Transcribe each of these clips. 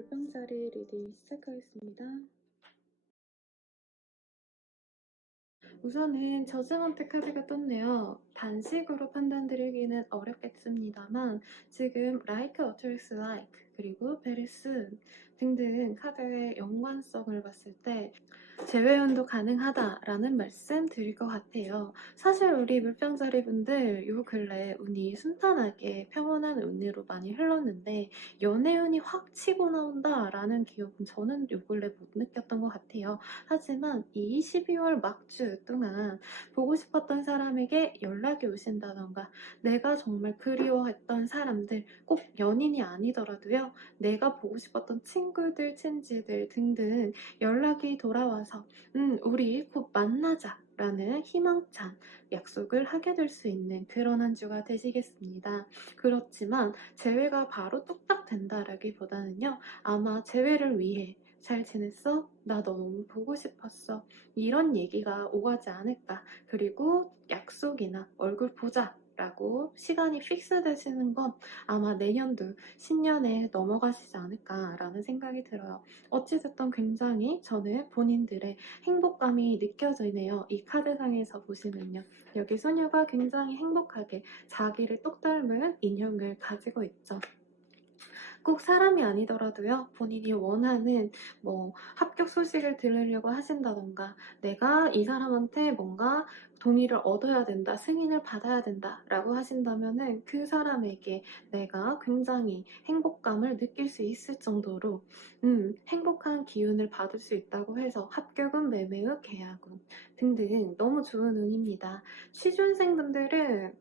물병자리 리딩 시작하겠습니다. 우선은 저지먼트 카드가 떴네요. 단식으로 판단드리기는 어렵겠습니다만 지금 Like, Attracts Like, 그리고 Very Soon 등등 카드의 연관성을 봤을 때 재회운도 가능하다라는 말씀 드릴 것 같아요. 사실 우리 물병자리 분들 요 근래 운이 순탄하게 평온한 운으로 많이 흘렀는데 연애운이 확 치고 나온다라는 기억은 저는 요 근래 못 느꼈던 것 같아요. 하지만 이 12월 막주 동안 보고 싶었던 사람에게 연락이 오신다던가 내가 정말 그리워했던 사람들, 꼭 연인이 아니더라도요, 내가 보고 싶었던 친구들, 친지들 등등 연락이 돌아와서 우리 곧 만나자 라는 희망찬 약속을 하게 될 수 있는 그런 한 주가 되시겠습니다. 그렇지만 재회가 바로 뚝딱 된다라기보다는요, 아마 재회를 위해 잘 지냈어? 나 너 너무 보고 싶었어. 이런 얘기가 오가지 않을까. 그리고 약속이나 얼굴 보자 라고 시간이 픽스 되시는 건 아마 내년도 신년에 넘어가시지 않을까라는 생각이 들어요. 어찌됐든 굉장히 저는 본인들의 행복감이 느껴지네요. 이 카드상에서 보시면요. 여기 소녀가 굉장히 행복하게 자기를 똑 닮은 인형을 가지고 있죠. 꼭 사람이 아니더라도요, 본인이 원하는 합격 소식을 들으려고 하신다던가 내가 이 사람한테 뭔가 동의를 얻어야 된다, 승인을 받아야 된다 라고 하신다면은 그 사람에게 내가 굉장히 행복감을 느낄 수 있을 정도로 행복한 기운을 받을 수 있다고 해서 합격은 매매의 계약운 등등 너무 좋은 운입니다. 취준생분들은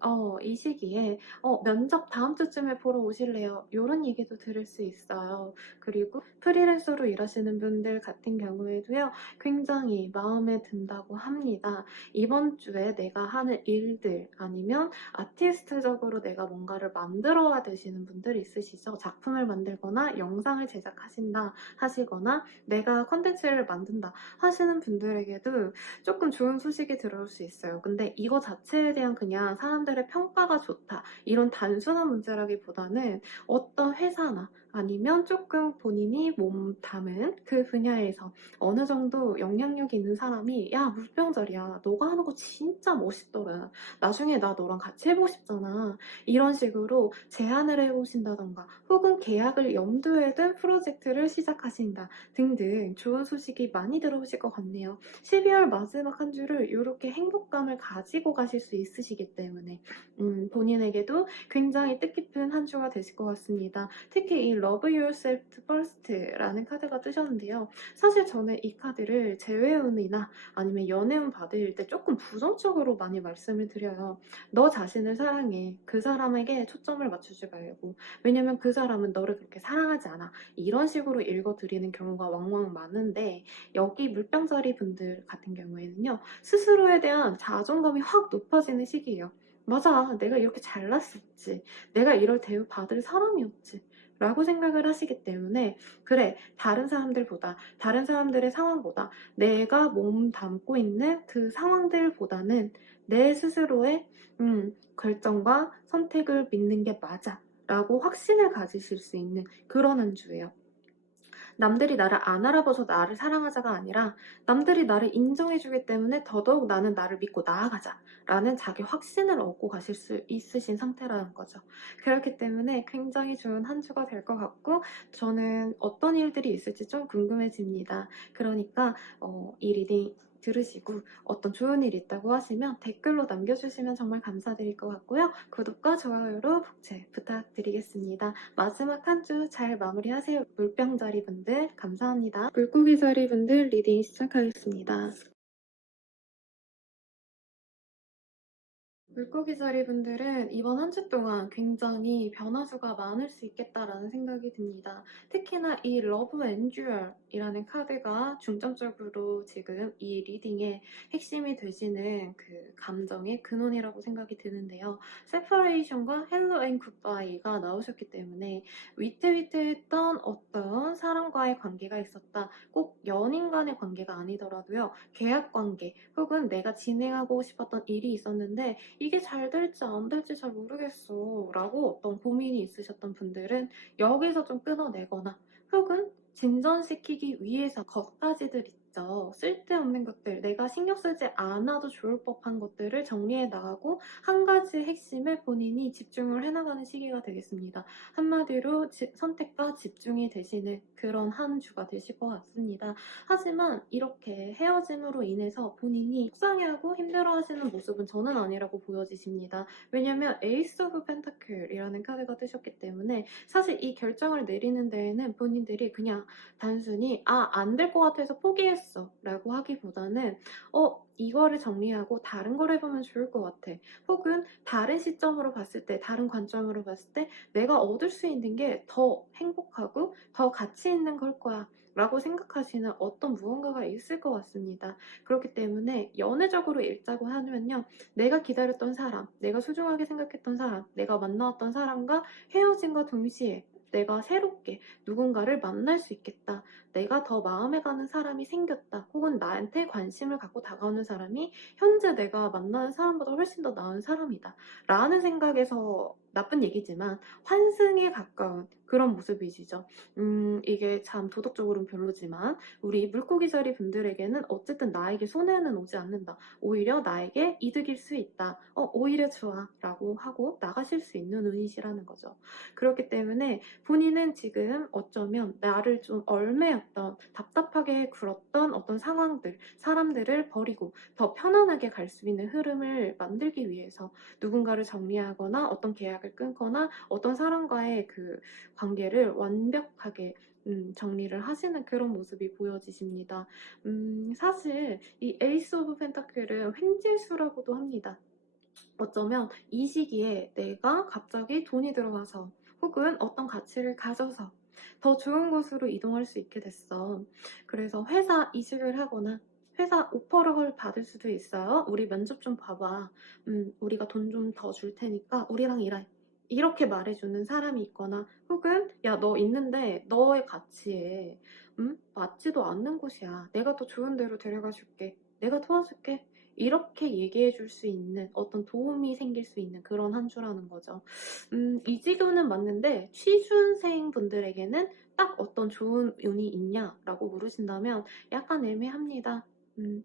이 시기에 면접 다음 주쯤에 보러 오실래요? 이런 얘기도 들을 수 있어요. 그리고 프리랜서로 일하시는 분들 같은 경우에도요, 굉장히 마음에 든다고 합니다. 이번 주에 내가 하는 일들 아니면 아티스트적으로 내가 뭔가를 만들어야 되시는 분들 있으시죠? 작품을 만들거나 영상을 제작하신다 하시거나 내가 컨텐츠를 만든다 하시는 분들에게도 조금 좋은 소식이 들어올 수 있어요. 근데 이거 자체에 대한 그냥 사람들의 평가가 좋다, 이런 단순한 문제라기보다는 어떤 회사나 아니면 조금 본인이 몸 담은 그 분야에서 어느 정도 영향력 있는 사람이 야, 물병자리야, 너가 하는 거 진짜 멋있더라, 나중에 나 너랑 같이 해보고 싶잖아, 이런 식으로 제안을 해보신다던가 혹은 계약을 염두에 둔 프로젝트를 시작하신다 등등 좋은 소식이 많이 들어오실 것 같네요. 12월 마지막 한 주를 이렇게 행복감을 가지고 가실 수 있으시기 때문에 본인에게도 굉장히 뜻깊은 한 주가 되실 것 같습니다. 특히 이 Love Yourself First라는 카드가 뜨셨는데요. 사실 저는 이 카드를 재회운이나 아니면 연애운 받을 때 조금 부정적으로 많이 말씀을 드려요. 너 자신을 사랑해. 그 사람에게 초점을 맞추지 말고. 왜냐면 그 사람은 너를 그렇게 사랑하지 않아. 이런 식으로 읽어드리는 경우가 왕왕 많은데 여기 물병자리 분들 같은 경우에는요, 스스로에 대한 자존감이 확 높아지는 시기예요. 맞아, 내가 이렇게 잘났었지, 내가 이럴 대우 받을 사람이었지 라고 생각을 하시기 때문에 그래, 다른 사람들보다, 다른 사람들의 상황보다 내가 몸 담고 있는 그 상황들보다는 내 스스로의 결정과 선택을 믿는 게 맞아 라고 확신을 가지실 수 있는 그런 한 주예요. 남들이 나를 안 알아봐서 나를 사랑하자가 아니라 남들이 나를 인정해주기 때문에 더더욱 나는 나를 믿고 나아가자 라는 자기 확신을 얻고 가실 수 있으신 상태라는 거죠. 그렇기 때문에 굉장히 좋은 한 주가 될 것 같고 저는 어떤 일들이 있을지 좀 궁금해집니다. 그러니까 이 리딩 들으시고 어떤 좋은 일 있다고 하시면 댓글로 남겨주시면 정말 감사드릴 것 같고요. 구독과 좋아요로 복제 부탁드리겠습니다. 마지막 한 주 잘 마무리하세요. 물병자리 분들 감사합니다. 물고기 자리 분들 리딩 시작하겠습니다. 물고기 자리 분들은 이번 한 주 동안 굉장히 변화수가 많을 수 있겠다라는 생각이 듭니다. 특히나 이 Love and Duel이라는 카드가 중점적으로 지금 이 리딩의 핵심이 되시는 그 감정의 근원이라고 생각이 드는데요. Separation과 Hello and Goodbye가 나오셨기 때문에 위태위태했던 어떤 사람과의 관계가 있었다. 꼭 연인 간의 관계가 아니더라도요, 계약 관계 혹은 내가 진행하고 싶었던 일이 있었는데 이게 잘 될지 안 될지 잘 모르겠어 라고 어떤 고민이 있으셨던 분들은 여기서 좀 끊어내거나 혹은 진전시키기 위해서 것가지들 있죠. 쓸데없는 것들, 내가 신경 쓰지 않아도 좋을 법한 것들을 정리해 나가고 한 가지 핵심에 본인이 집중을 해나가는 시기가 되겠습니다. 한마디로 선택과 집중이 되시는 그런 한 주가 되실 것 같습니다. 하지만 이렇게 헤어짐으로 인해서 본인이 속상해하고 힘들어하시는 모습은 저는 아니라고 보여지십니다. 왜냐면 에이스 오브 펜타클이라는 카드가 뜨셨기 때문에 사실 이 결정을 내리는 데에는 본인들이 그냥 단순히 안 될 것 같아서 포기했어 라고 하기보다는 이거를 정리하고 다른 걸 해보면 좋을 것 같아. 혹은 다른 시점으로 봤을 때, 다른 관점으로 봤을 때 내가 얻을 수 있는 게 더 행복하고 더 가치 있는 걸 거야 라고 생각하시는 어떤 무언가가 있을 것 같습니다. 그렇기 때문에 연애적으로 읽자고 하면요, 내가 기다렸던 사람, 내가 소중하게 생각했던 사람, 내가 만나왔던 사람과 헤어짐과 동시에 내가 새롭게 누군가를 만날 수 있겠다. 내가 더 마음에 가는 사람이 생겼다. 혹은 나한테 관심을 갖고 다가오는 사람이 현재 내가 만나는 사람보다 훨씬 더 나은 사람이다. 라는 생각에서 나쁜 얘기지만 환승에 가까운 그런 모습이시죠. 이게 참 도덕적으로는 별로지만 우리 물고기 자리 분들에게는 어쨌든 나에게 손해는 오지 않는다. 오히려 나에게 이득일 수 있다. 오히려 좋아. 라고 하고 나가실 수 있는 운이시라는 거죠. 그렇기 때문에 본인은 지금 어쩌면 나를 좀 얽매였던, 답답하게 굴었던 어떤 상황들, 사람들을 버리고 더 편안하게 갈 수 있는 흐름을 만들기 위해서 누군가를 정리하거나 어떤 계약을 끊거나 어떤 사람과의 그 관계를 완벽하게 정리를 하시는 그런 모습이 보여지십니다. 사실 이 에이스 오브 펜타클은 횡재수라고도 합니다. 어쩌면 이 시기에 내가 갑자기 돈이 들어와서 혹은 어떤 가치를 가져서 더 좋은 곳으로 이동할 수 있게 됐어. 그래서 회사 이직을 하거나 회사 오퍼를 받을 수도 있어요. 우리 면접 좀 봐봐. 우리가 돈 좀 더 줄 테니까 우리랑 일해. 이렇게 말해주는 사람이 있거나 혹은 야, 너 있는데 너의 가치에 맞지도 않는 곳이야. 내가 더 좋은 데로 데려가 줄게. 내가 도와줄게. 이렇게 얘기해 줄 수 있는 어떤 도움이 생길 수 있는 그런 한 주라는 거죠. 이직운은 맞는데 취준생 분들에게는 딱 어떤 좋은 운이 있냐라고 물으신다면 약간 애매합니다.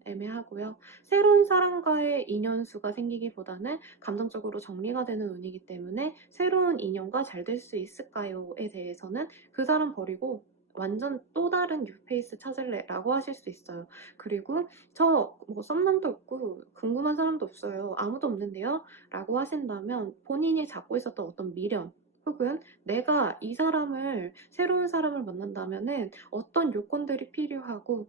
애매하고요. 새로운 사람과의 인연수가 생기기보다는 감정적으로 정리가 되는 운이기 때문에 새로운 인연과 잘 될 수 있을까요?에 대해서는 그 사람 버리고 완전 또 다른 뉴페이스 찾을래 라고 하실 수 있어요. 그리고 저 뭐 썸남도 없고 궁금한 사람도 없어요. 아무도 없는데요? 라고 하신다면 본인이 갖고 있었던 어떤 미련 혹은 내가 이 사람을 새로운 사람을 만난다면은 어떤 요건들이 필요하고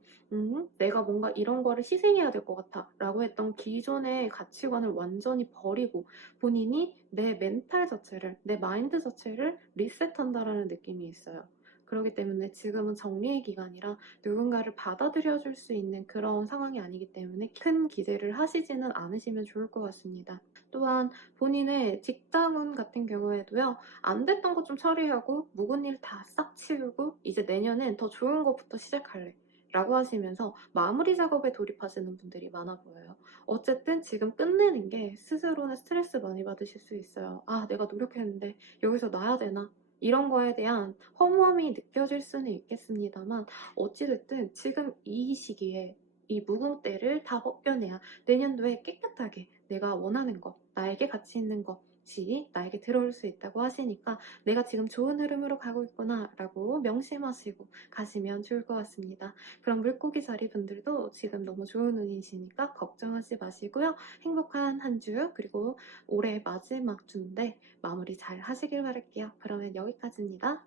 내가 뭔가 이런 거를 희생해야 될 것 같아 라고 했던 기존의 가치관을 완전히 버리고 본인이 내 멘탈 자체를 내 마인드 자체를 리셋한다라는 느낌이 있어요. 그렇기 때문에 지금은 정리의 기간이라 누군가를 받아들여 줄 수 있는 그런 상황이 아니기 때문에 큰 기대를 하시지는 않으시면 좋을 것 같습니다. 또한 본인의 직장운 같은 경우에도요, 안 됐던 것 좀 처리하고 묵은 일 다 싹 치우고 이제 내년엔 더 좋은 것부터 시작할래. 라고 하시면서 마무리 작업에 돌입하시는 분들이 많아 보여요. 어쨌든 지금 끝내는 게 스스로는 스트레스 많이 받으실 수 있어요. 내가 노력했는데 여기서 놔야 되나? 이런 거에 대한 허무함이 느껴질 수는 있겠습니다만 어찌됐든 지금 이 시기에 이 묵은 때를 다 벗겨내야 내년도에 깨끗하게 내가 원하는 것, 나에게 가치 있는 것이 나에게 들어올 수 있다고 하시니까 내가 지금 좋은 흐름으로 가고 있구나 라고 명심하시고 가시면 좋을 것 같습니다. 그럼 물고기 자리 분들도 지금 너무 좋은 운이시니까 걱정하지 마시고요. 행복한 한 주 그리고 올해 마지막 주인데 마무리 잘 하시길 바랄게요. 그러면 여기까지입니다.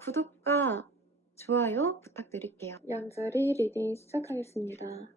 구독과 좋아요 부탁드릴게요. 양자리 리딩 시작하겠습니다.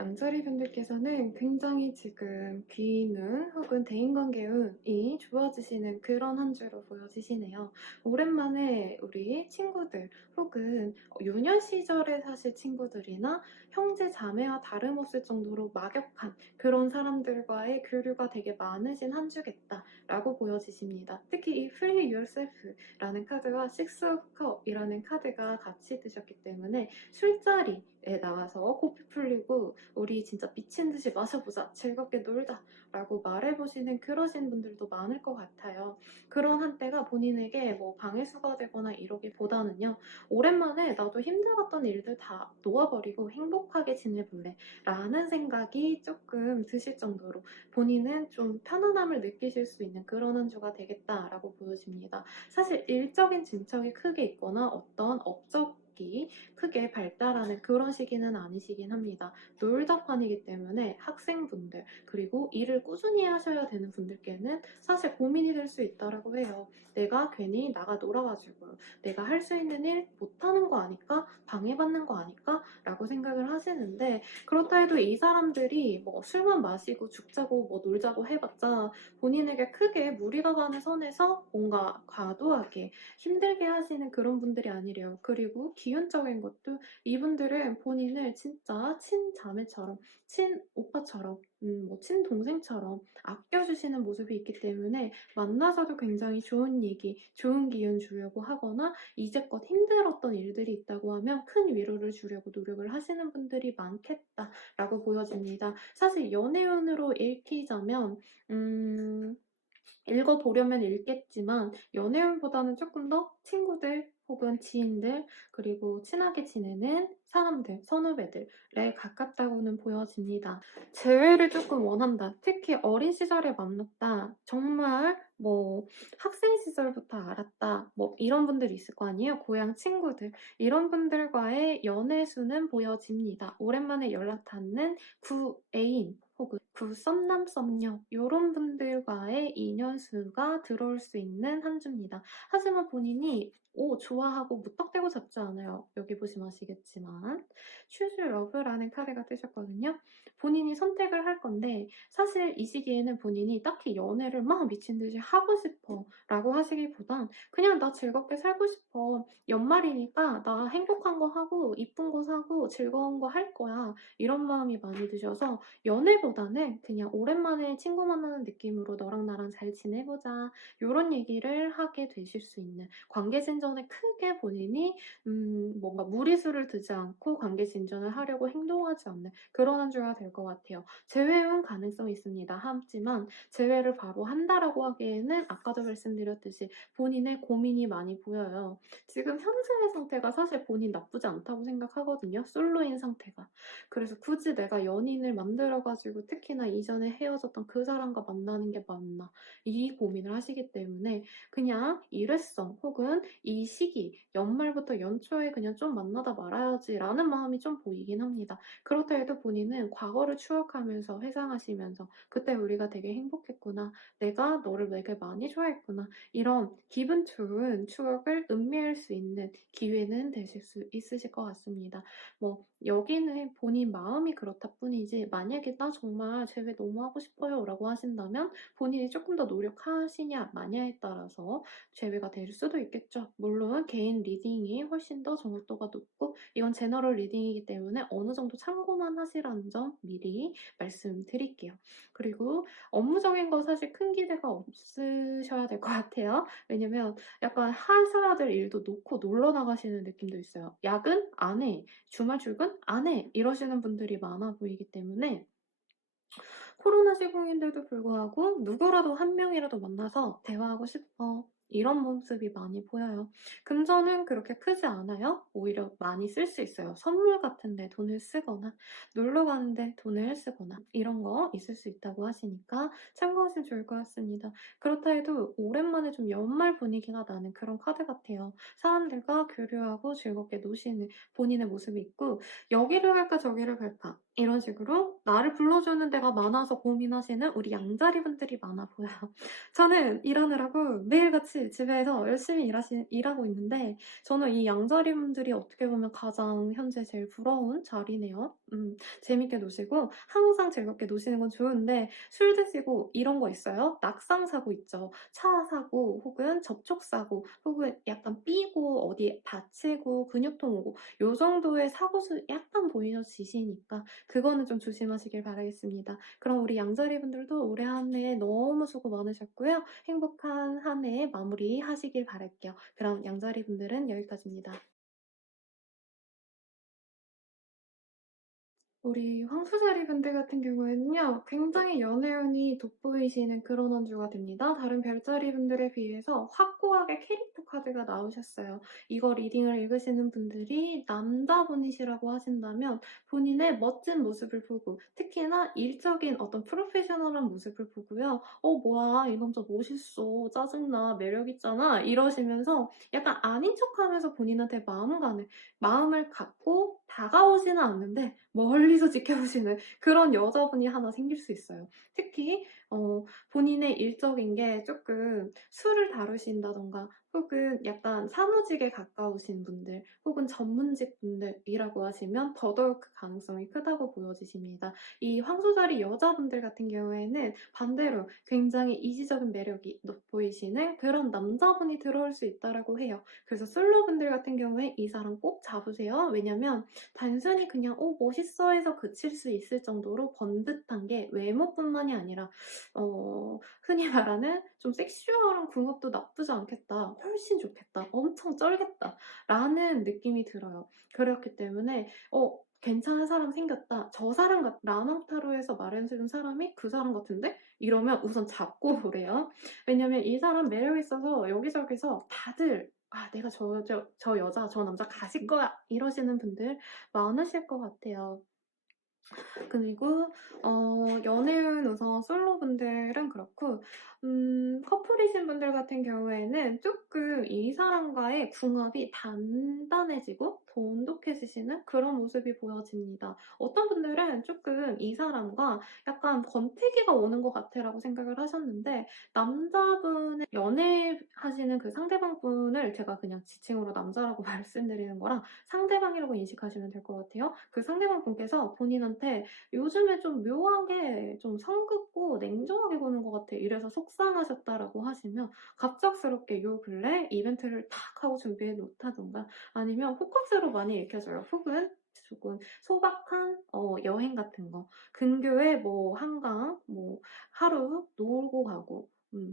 양자리 분들께서는 굉장히 지금 귀인 혹은 대인관계 운이 좋아지시는 그런 한 주로 보여지시네요. 오랜만에 우리 친구들 혹은 유년 시절에 사실 친구들이나 형제 자매와 다름없을 정도로 막역한 그런 사람들과의 교류가 되게 많으신 한 주겠다라고 보여지십니다. 특히 이 Free Yourself라는 카드와 Six of Cup이라는 카드가 같이 뜨셨기 때문에 술자리에 나와서 코피 풀리고 우리 진짜 미친 듯이 마셔보자. 즐겁게 놀자. 라고 말해보시는 그러신 분들도 많을 것 같아요. 그런 한때가 본인에게 뭐 방해수가 되거나 이러기보다는요. 오랜만에 나도 힘들었던 일들 다 놓아버리고 행복하게 지내볼래. 라는 생각이 조금 드실 정도로 본인은 좀 편안함을 느끼실 수 있는 그런 한 주가 되겠다라고 보여집니다. 사실 일적인 진척이 크게 있거나 어떤 업적이 크게 발달하는 그런 시기는 아니시긴 합니다. 놀자판이기 때문에 학생분들 그리고 일을 꾸준히 하셔야 되는 분들께는 사실 고민이 될 수 있다라고 해요. 내가 괜히 나가 놀아가지고 내가 할 수 있는 일 못하는 거 아닐까? 방해받는 거 아닐까? 라고 생각을 하시는데 그렇다 해도 이 사람들이 뭐 술만 마시고 죽자고 뭐 놀자고 해봤자 본인에게 크게 무리가 가는 선에서 뭔가 과도하게 힘들게 하시는 그런 분들이 아니래요. 그리고 기운적인 것도 이분들은 본인을 진짜 친자매처럼, 친오빠처럼, 뭐 친동생처럼 아껴주시는 모습이 있기 때문에 만나서도 굉장히 좋은 얘기, 좋은 기운 주려고 하거나 이제껏 힘들었던 일들이 있다고 하면 큰 위로를 주려고 노력을 하시는 분들이 많겠다라고 보여집니다. 사실 연애운으로 읽히자면 읽어보려면 읽겠지만 연애운보다는 조금 더 친구들 혹은 지인들 그리고 친하게 지내는 사람들, 선후배들에 가깝다고는 보여집니다. 재회를 조금 원한다. 특히 어린 시절에 만났다. 정말 뭐 학생 시절부터 알았다. 뭐 이런 분들이 있을 거 아니에요. 고향 친구들. 이런 분들과의 연애수는 보여집니다. 오랜만에 연락 닿는 구애인 혹은 썸남 썸녀 이런 분들과의 인연수가 들어올 수 있는 한 주입니다. 하지만 본인이 좋아하고 무턱대고 잡지 않아요. 여기 보시면 아시겠지만 Choose Love라는 카드가 뜨셨거든요. 본인이 선택을 할 건데 사실 이 시기에는 본인이 딱히 연애를 막 미친 듯이 하고 싶어 라고 하시기보단 그냥 나 즐겁게 살고 싶어. 연말이니까 나 행복한 거 하고 이쁜 거 사고 즐거운 거 할 거야. 이런 마음이 많이 드셔서 연애보다는 그냥 오랜만에 친구 만나는 느낌으로 너랑 나랑 잘 지내보자. 이런 얘기를 하게 되실 수 있는 관계 진전에 크게 본인이 뭔가 무리수를 두지 않고 관계 진전을 하려고 행동하지 않는 그런 한 주가 될 것 같아요. 재회운 가능성이 있습니다. 하지만 재회를 바로 한다라고 하기에는 아까도 말씀드렸듯이 본인의 고민이 많이 보여요. 지금 현재의 상태가 사실 본인 나쁘지 않다고 생각하거든요. 솔로인 상태가. 그래서 굳이 내가 연인을 만들어가지고 특히나 이전에 헤어졌던 그 사람과 만나는 게 맞나 이 고민을 하시기 때문에 그냥 일회성 혹은 이 시기 연말부터 연초에 그냥 좀 만나다 말아야지라는 마음이 좀 보이긴 합니다. 그렇다 해도 본인은 과거를 추억하면서 회상하시면서 그때 우리가 되게 행복했구나. 내가 너를 되게 많이 좋아했구나. 이런 기분 좋은 추억을 음미할 수 있는 기회는 되실 수 있으실 것 같습니다. 뭐 여기는 본인 마음이 그렇다 뿐이지 만약에 나 정말 재회 너무 하고 싶어요 라고 하신다면 본인이 조금 더 노력하시냐 마냐에 따라서 재회가 될 수도 있겠죠. 물론 개인 리딩이 훨씬 더 정확도가 높고 이건 제너럴 리딩이기 때문에 어느 정도 참고만 하시라는 점 미리 말씀드릴게요. 그리고 업무적인 거 사실 큰 기대가 없으셔야 될 것 같아요. 왜냐면 약간 하셔야 될 일도 놓고 놀러 나가시는 느낌도 있어요. 야근? 안 해. 주말 출근? 안 해. 이러시는 분들이 많아 보이기 때문에 코로나 시국인데도 불구하고 누구라도 한 명이라도 만나서 대화하고 싶어. 이런 모습이 많이 보여요. 금전은 그렇게 크지 않아요. 오히려 많이 쓸 수 있어요. 선물 같은데 돈을 쓰거나 놀러 가는데 돈을 쓰거나 이런 거 있을 수 있다고 하시니까 참고하시면 좋을 것 같습니다. 그렇다 해도 오랜만에 좀 연말 분위기가 나는 그런 카드 같아요. 사람들과 교류하고 즐겁게 노시는 본인의 모습이 있고 여기를 갈까 저기를 갈까 이런 식으로 나를 불러주는 데가 많아서 고민하시는 우리 양자리 분들이 많아 보여요. 저는 일하느라고 매일같이 집에서 열심히 일하고 있는데 저는 이 양자리 분들이 어떻게 보면 가장 현재 제일 부러운 자리네요. 재밌게 노시고 항상 즐겁게 노시는 건 좋은데 술 드시고 이런 거 있어요. 낙상 사고 있죠. 차 사고 혹은 접촉 사고 혹은 약간 삐고 어디 다치고 근육통 오고 요 정도의 사고수 약간 보이시니까 그거는 좀 조심하시길 바라겠습니다. 그럼 우리 양자리 분들도 올해 한 해 너무 수고 많으셨고요. 행복한 한 해 마무리 하시길 바랄게요. 그럼 양자리 분들은 여기까지입니다. 우리 황수자리 분들 같은 경우에는요, 굉장히 연애운이 돋보이시는 그런 한 주가 됩니다. 다른 별자리 분들에 비해서 확고하게 캐릭터 카드가 나오셨어요. 이거 리딩을 읽으시는 분들이 남자분이시라고 하신다면 본인의 멋진 모습을 보고, 특히나 일적인 어떤 프로페셔널한 모습을 보고요. 뭐야, 이 남자 멋있어, 짜증나, 매력있잖아, 이러시면서 약간 아닌 척하면서 본인한테 마음을 갖고 다가오지는 않는데 멀리서 지켜보시는 그런 여자분이 하나 생길 수 있어요. 특히 본인의 일적인 게 조금 술을 다루신다던가 혹은 약간 사무직에 가까우신 분들 혹은 전문직 분들이라고 하시면 더더욱 그 가능성이 크다고 보여지십니다. 이 황소자리 여자분들 같은 경우에는 반대로 굉장히 이지적인 매력이 돋보이시는 그런 남자분이 들어올 수 있다고 해요. 그래서 솔로분들 같은 경우에 이 사람 꼭 잡으세요. 왜냐면 단순히 그냥 멋있어 해서 그칠 수 있을 정도로 번듯한 게 외모뿐만이 아니라 흔히 말하는 좀 섹슈얼한 궁합도 나쁘지 않겠다. 훨씬 좋겠다. 엄청 쩔겠다. 라는 느낌이 들어요. 그렇기 때문에 괜찮은 사람 생겼다. 저 사람 라망타로에서 말해준 사람이 그 사람 같은데? 이러면 우선 잡고 보래요. 왜냐면 이 사람 매력 있어서 여기저기서 다들 내가 저 여자, 저 남자 가질 거야! 이러시는 분들 많으실 것 같아요. 그리고 연애운 우선 솔로분들은 그렇고 커플이신 분들 같은 경우에는 조금 이 사람과의 궁합이 단단해지고 돈독해지시는 그런 모습이 보여집니다. 어떤 분들은 조금 이 사람과 약간 권태기가 오는 것 같아라고 생각을 하셨는데 남자분의 연애하시는 그 상대방분을 제가 그냥 지칭으로 남자라고 말씀드리는 거랑 상대방이라고 인식하시면 될 것 같아요. 그 상대방분께서 본인한테 요즘에 좀 묘하게 좀 성급고 냉정하게 보는 것 같아. 이래서 속상하셨다라고 하시면 갑작스럽게 요 근래 이벤트를 탁 하고 준비해 놓다던가 아니면 호캉스로 많이 읽혀져요. 혹은 조금 소박한 여행 같은 거. 근교에 뭐 한강, 뭐 하루 놀고 가고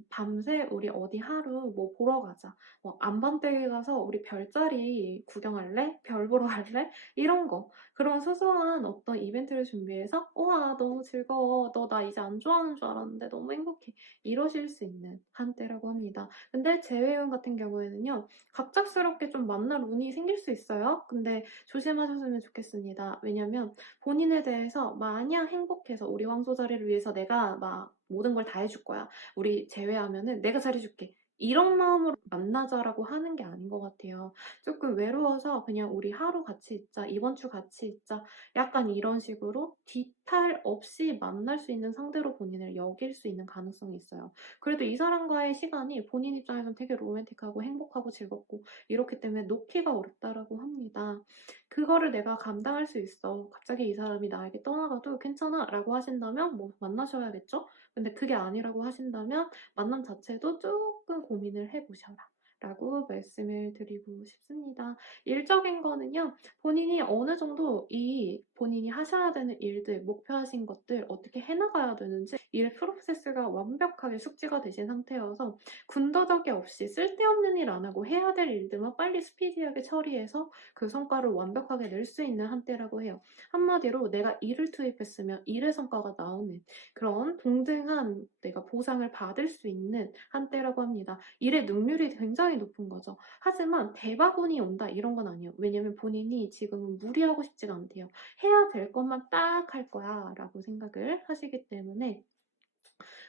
밤새 우리 어디 하루 뭐 보러 가자. 안반대에 가서 우리 별자리 구경할래? 별 보러 갈래? 이런 거. 그런 소소한 어떤 이벤트를 준비해서 우와 너무 즐거워. 너 나 이제 안 좋아하는 줄 알았는데 너무 행복해. 이러실 수 있는 한때라고 합니다. 근데 재회원 같은 경우에는요. 갑작스럽게 좀 만날 운이 생길 수 있어요. 근데 조심하셨으면 좋겠습니다. 왜냐면 본인에 대해서 마냥 행복해서 우리 황소자리를 위해서 내가 막 모든 걸 다 해줄 거야. 우리 재회하면은 내가 잘해줄게. 이런 마음으로 만나자라고 하는 게 아닌 것 같아요. 조금 외로워서 그냥 우리 하루 같이 있자, 이번 주 같이 있자, 약간 이런 식으로 뒤탈 없이 만날 수 있는 상대로 본인을 여길 수 있는 가능성이 있어요. 그래도 이 사람과의 시간이 본인 입장에서는 되게 로맨틱하고 행복하고 즐겁고 이렇기 때문에 놓기가 어렵다라고 합니다. 그거를 내가 감당할 수 있어. 갑자기 이 사람이 나에게 떠나가도 괜찮아 라고 하신다면 뭐 만나셔야겠죠? 근데 그게 아니라고 하신다면 만남 자체도 조금 고민을 해보셔라. 라고 말씀을 드리고 싶습니다. 일적인 거는요, 본인이 어느 정도 본인이 하셔야 되는 일들, 목표하신 것들 어떻게 해나가야 되는지 일 프로세스가 완벽하게 숙지가 되신 상태여서 군더더기 없이 쓸데없는 일 안 하고 해야 될 일들만 빨리 스피디하게 처리해서 그 성과를 완벽하게 낼 수 있는 한때라고 해요. 한마디로 내가 일을 투입했으면 일의 성과가 나오는 그런 동등한 내가 보상을 받을 수 있는 한때라고 합니다. 일의 능률이 굉장히 높은 거죠. 하지만 대바군이 온다 이런 건 아니에요. 왜냐면 본인이 지금은 무리하고 싶지가 않대요. 해야 될 것만 딱 할 거야 라고 생각을 하시기 때문에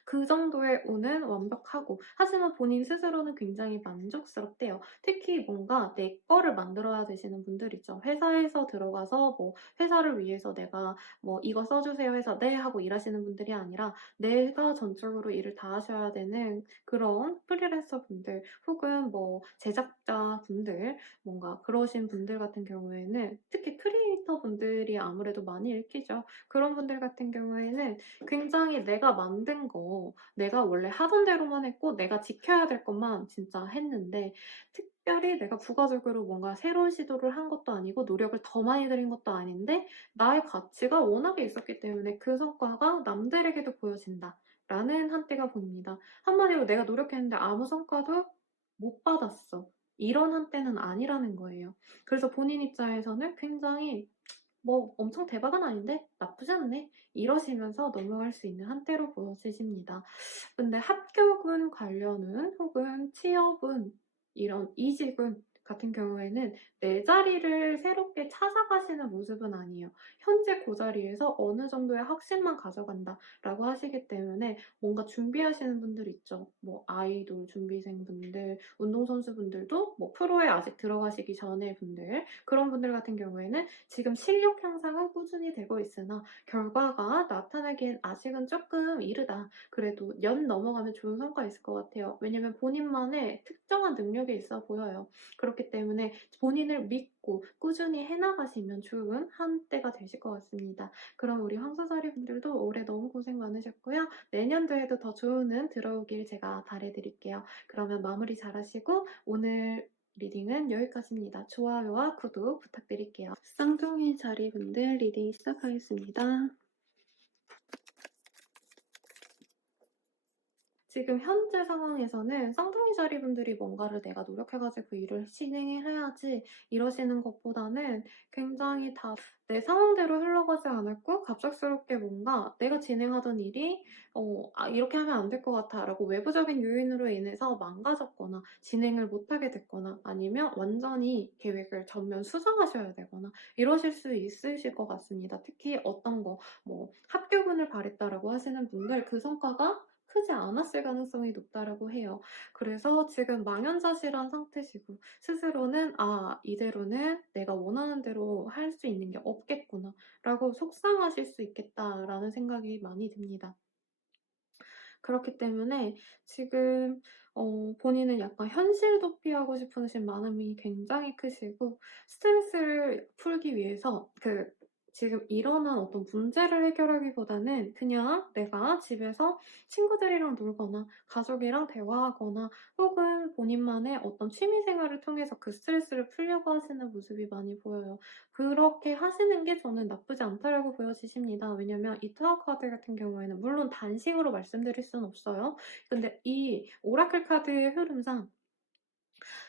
그 정도의 운은 완벽하고 하지만 본인 스스로는 굉장히 만족스럽대요. 특히 뭔가 내 거를 만들어야 되시는 분들 있죠. 회사에서 들어가서 뭐 회사를 위해서 내가 뭐 이거 써주세요 해서 네 하고 일하시는 분들이 아니라 내가 전적으로 일을 다 하셔야 되는 그런 프리랜서 분들 혹은 뭐 제작자 분들 뭔가 그러신 분들 같은 경우에는 특히 크리에이터 분들이 아무래도 많이 읽히죠. 그런 분들 같은 경우에는 굉장히 내가 만든 거, 내가 원래 하던 대로만 했고 내가 지켜야 될 것만 진짜 했는데 특별히 내가 부가적으로 뭔가 새로운 시도를 한 것도 아니고 노력을 더 많이 들인 것도 아닌데 나의 가치가 워낙에 있었기 때문에 그 성과가 남들에게도 보여진다. 라는 한때가 보입니다. 한마디로 내가 노력했는데 아무 성과도 못 받았어. 이런 한때는 아니라는 거예요. 그래서 본인 입장에서는 굉장히 뭐 엄청 대박은 아닌데 나쁘지 않네 이러시면서 넘어갈 수 있는 한때로 보여지십니다. 근데 합격운 관련운 혹은 취업운 이런 이직운 같은 경우에는 내 자리를 새롭게 찾아가시는 모습은 아니에요. 현재 그 자리에서 어느 정도의 확신만 가져간다라고 하시기 때문에 뭔가 준비하시는 분들 있죠. 뭐 아이돌 준비생분들, 운동선수분들도 뭐 프로에 아직 들어가시기 전에 분들 그런 분들 같은 경우에는 지금 실력 향상은 꾸준히 되고 있으나 결과가 나타나기엔 아직은 조금 이르다. 그래도 연 넘어가면 좋은 성과 있을 것 같아요. 왜냐면 본인만의 특정한 능력이 있어 보여요. 그렇기 때문에 본인을 믿고 꾸준히 해나가시면 좋은 한때가 되실 것 같습니다. 그럼 우리 황소자리 분들도 올해 너무 고생 많으셨고요. 내년도에도 더 좋은 운 들어오길 제가 바래드릴게요. 그러면 마무리 잘하시고 오늘 리딩은 여기까지입니다. 좋아요와 구독 부탁드릴게요. 쌍둥이 자리분들 리딩 시작하겠습니다. 지금 현재 상황에서는 쌍둥이 자리분들이 뭔가를 내가 노력해가지고 일을 진행해야지 이러시는 것보다는 굉장히 다 내 상황대로 흘러가지 않았고 갑작스럽게 뭔가 내가 진행하던 일이 이렇게 하면 안 될 것 같아 라고 외부적인 요인으로 인해서 망가졌거나 진행을 못하게 됐거나 아니면 완전히 계획을 전면 수정하셔야 되거나 이러실 수 있으실 것 같습니다. 특히 어떤 거 뭐 합격운을 바랬다라고 하시는 분들 그 성과가 크지 않았을 가능성이 높다라고 해요. 그래서 지금 망연자실한 상태시고 스스로는 이대로는 내가 원하는 대로 할 수 있는 게 없겠구나 라고 속상하실 수 있겠다라는 생각이 많이 듭니다. 그렇기 때문에 지금 본인은 약간 현실 도피하고 싶으신 마음이 굉장히 크시고 스트레스를 풀기 위해서 지금 일어난 어떤 문제를 해결하기보다는 그냥 내가 집에서 친구들이랑 놀거나 가족이랑 대화하거나 혹은 본인만의 어떤 취미 생활을 통해서 그 스트레스를 풀려고 하시는 모습이 많이 보여요. 그렇게 하시는 게 저는 나쁘지 않다라고 보여지십니다. 왜냐면 이 타워 카드 같은 경우에는 물론 단식으로 말씀드릴 수는 없어요. 근데 이 오라클 카드의 흐름상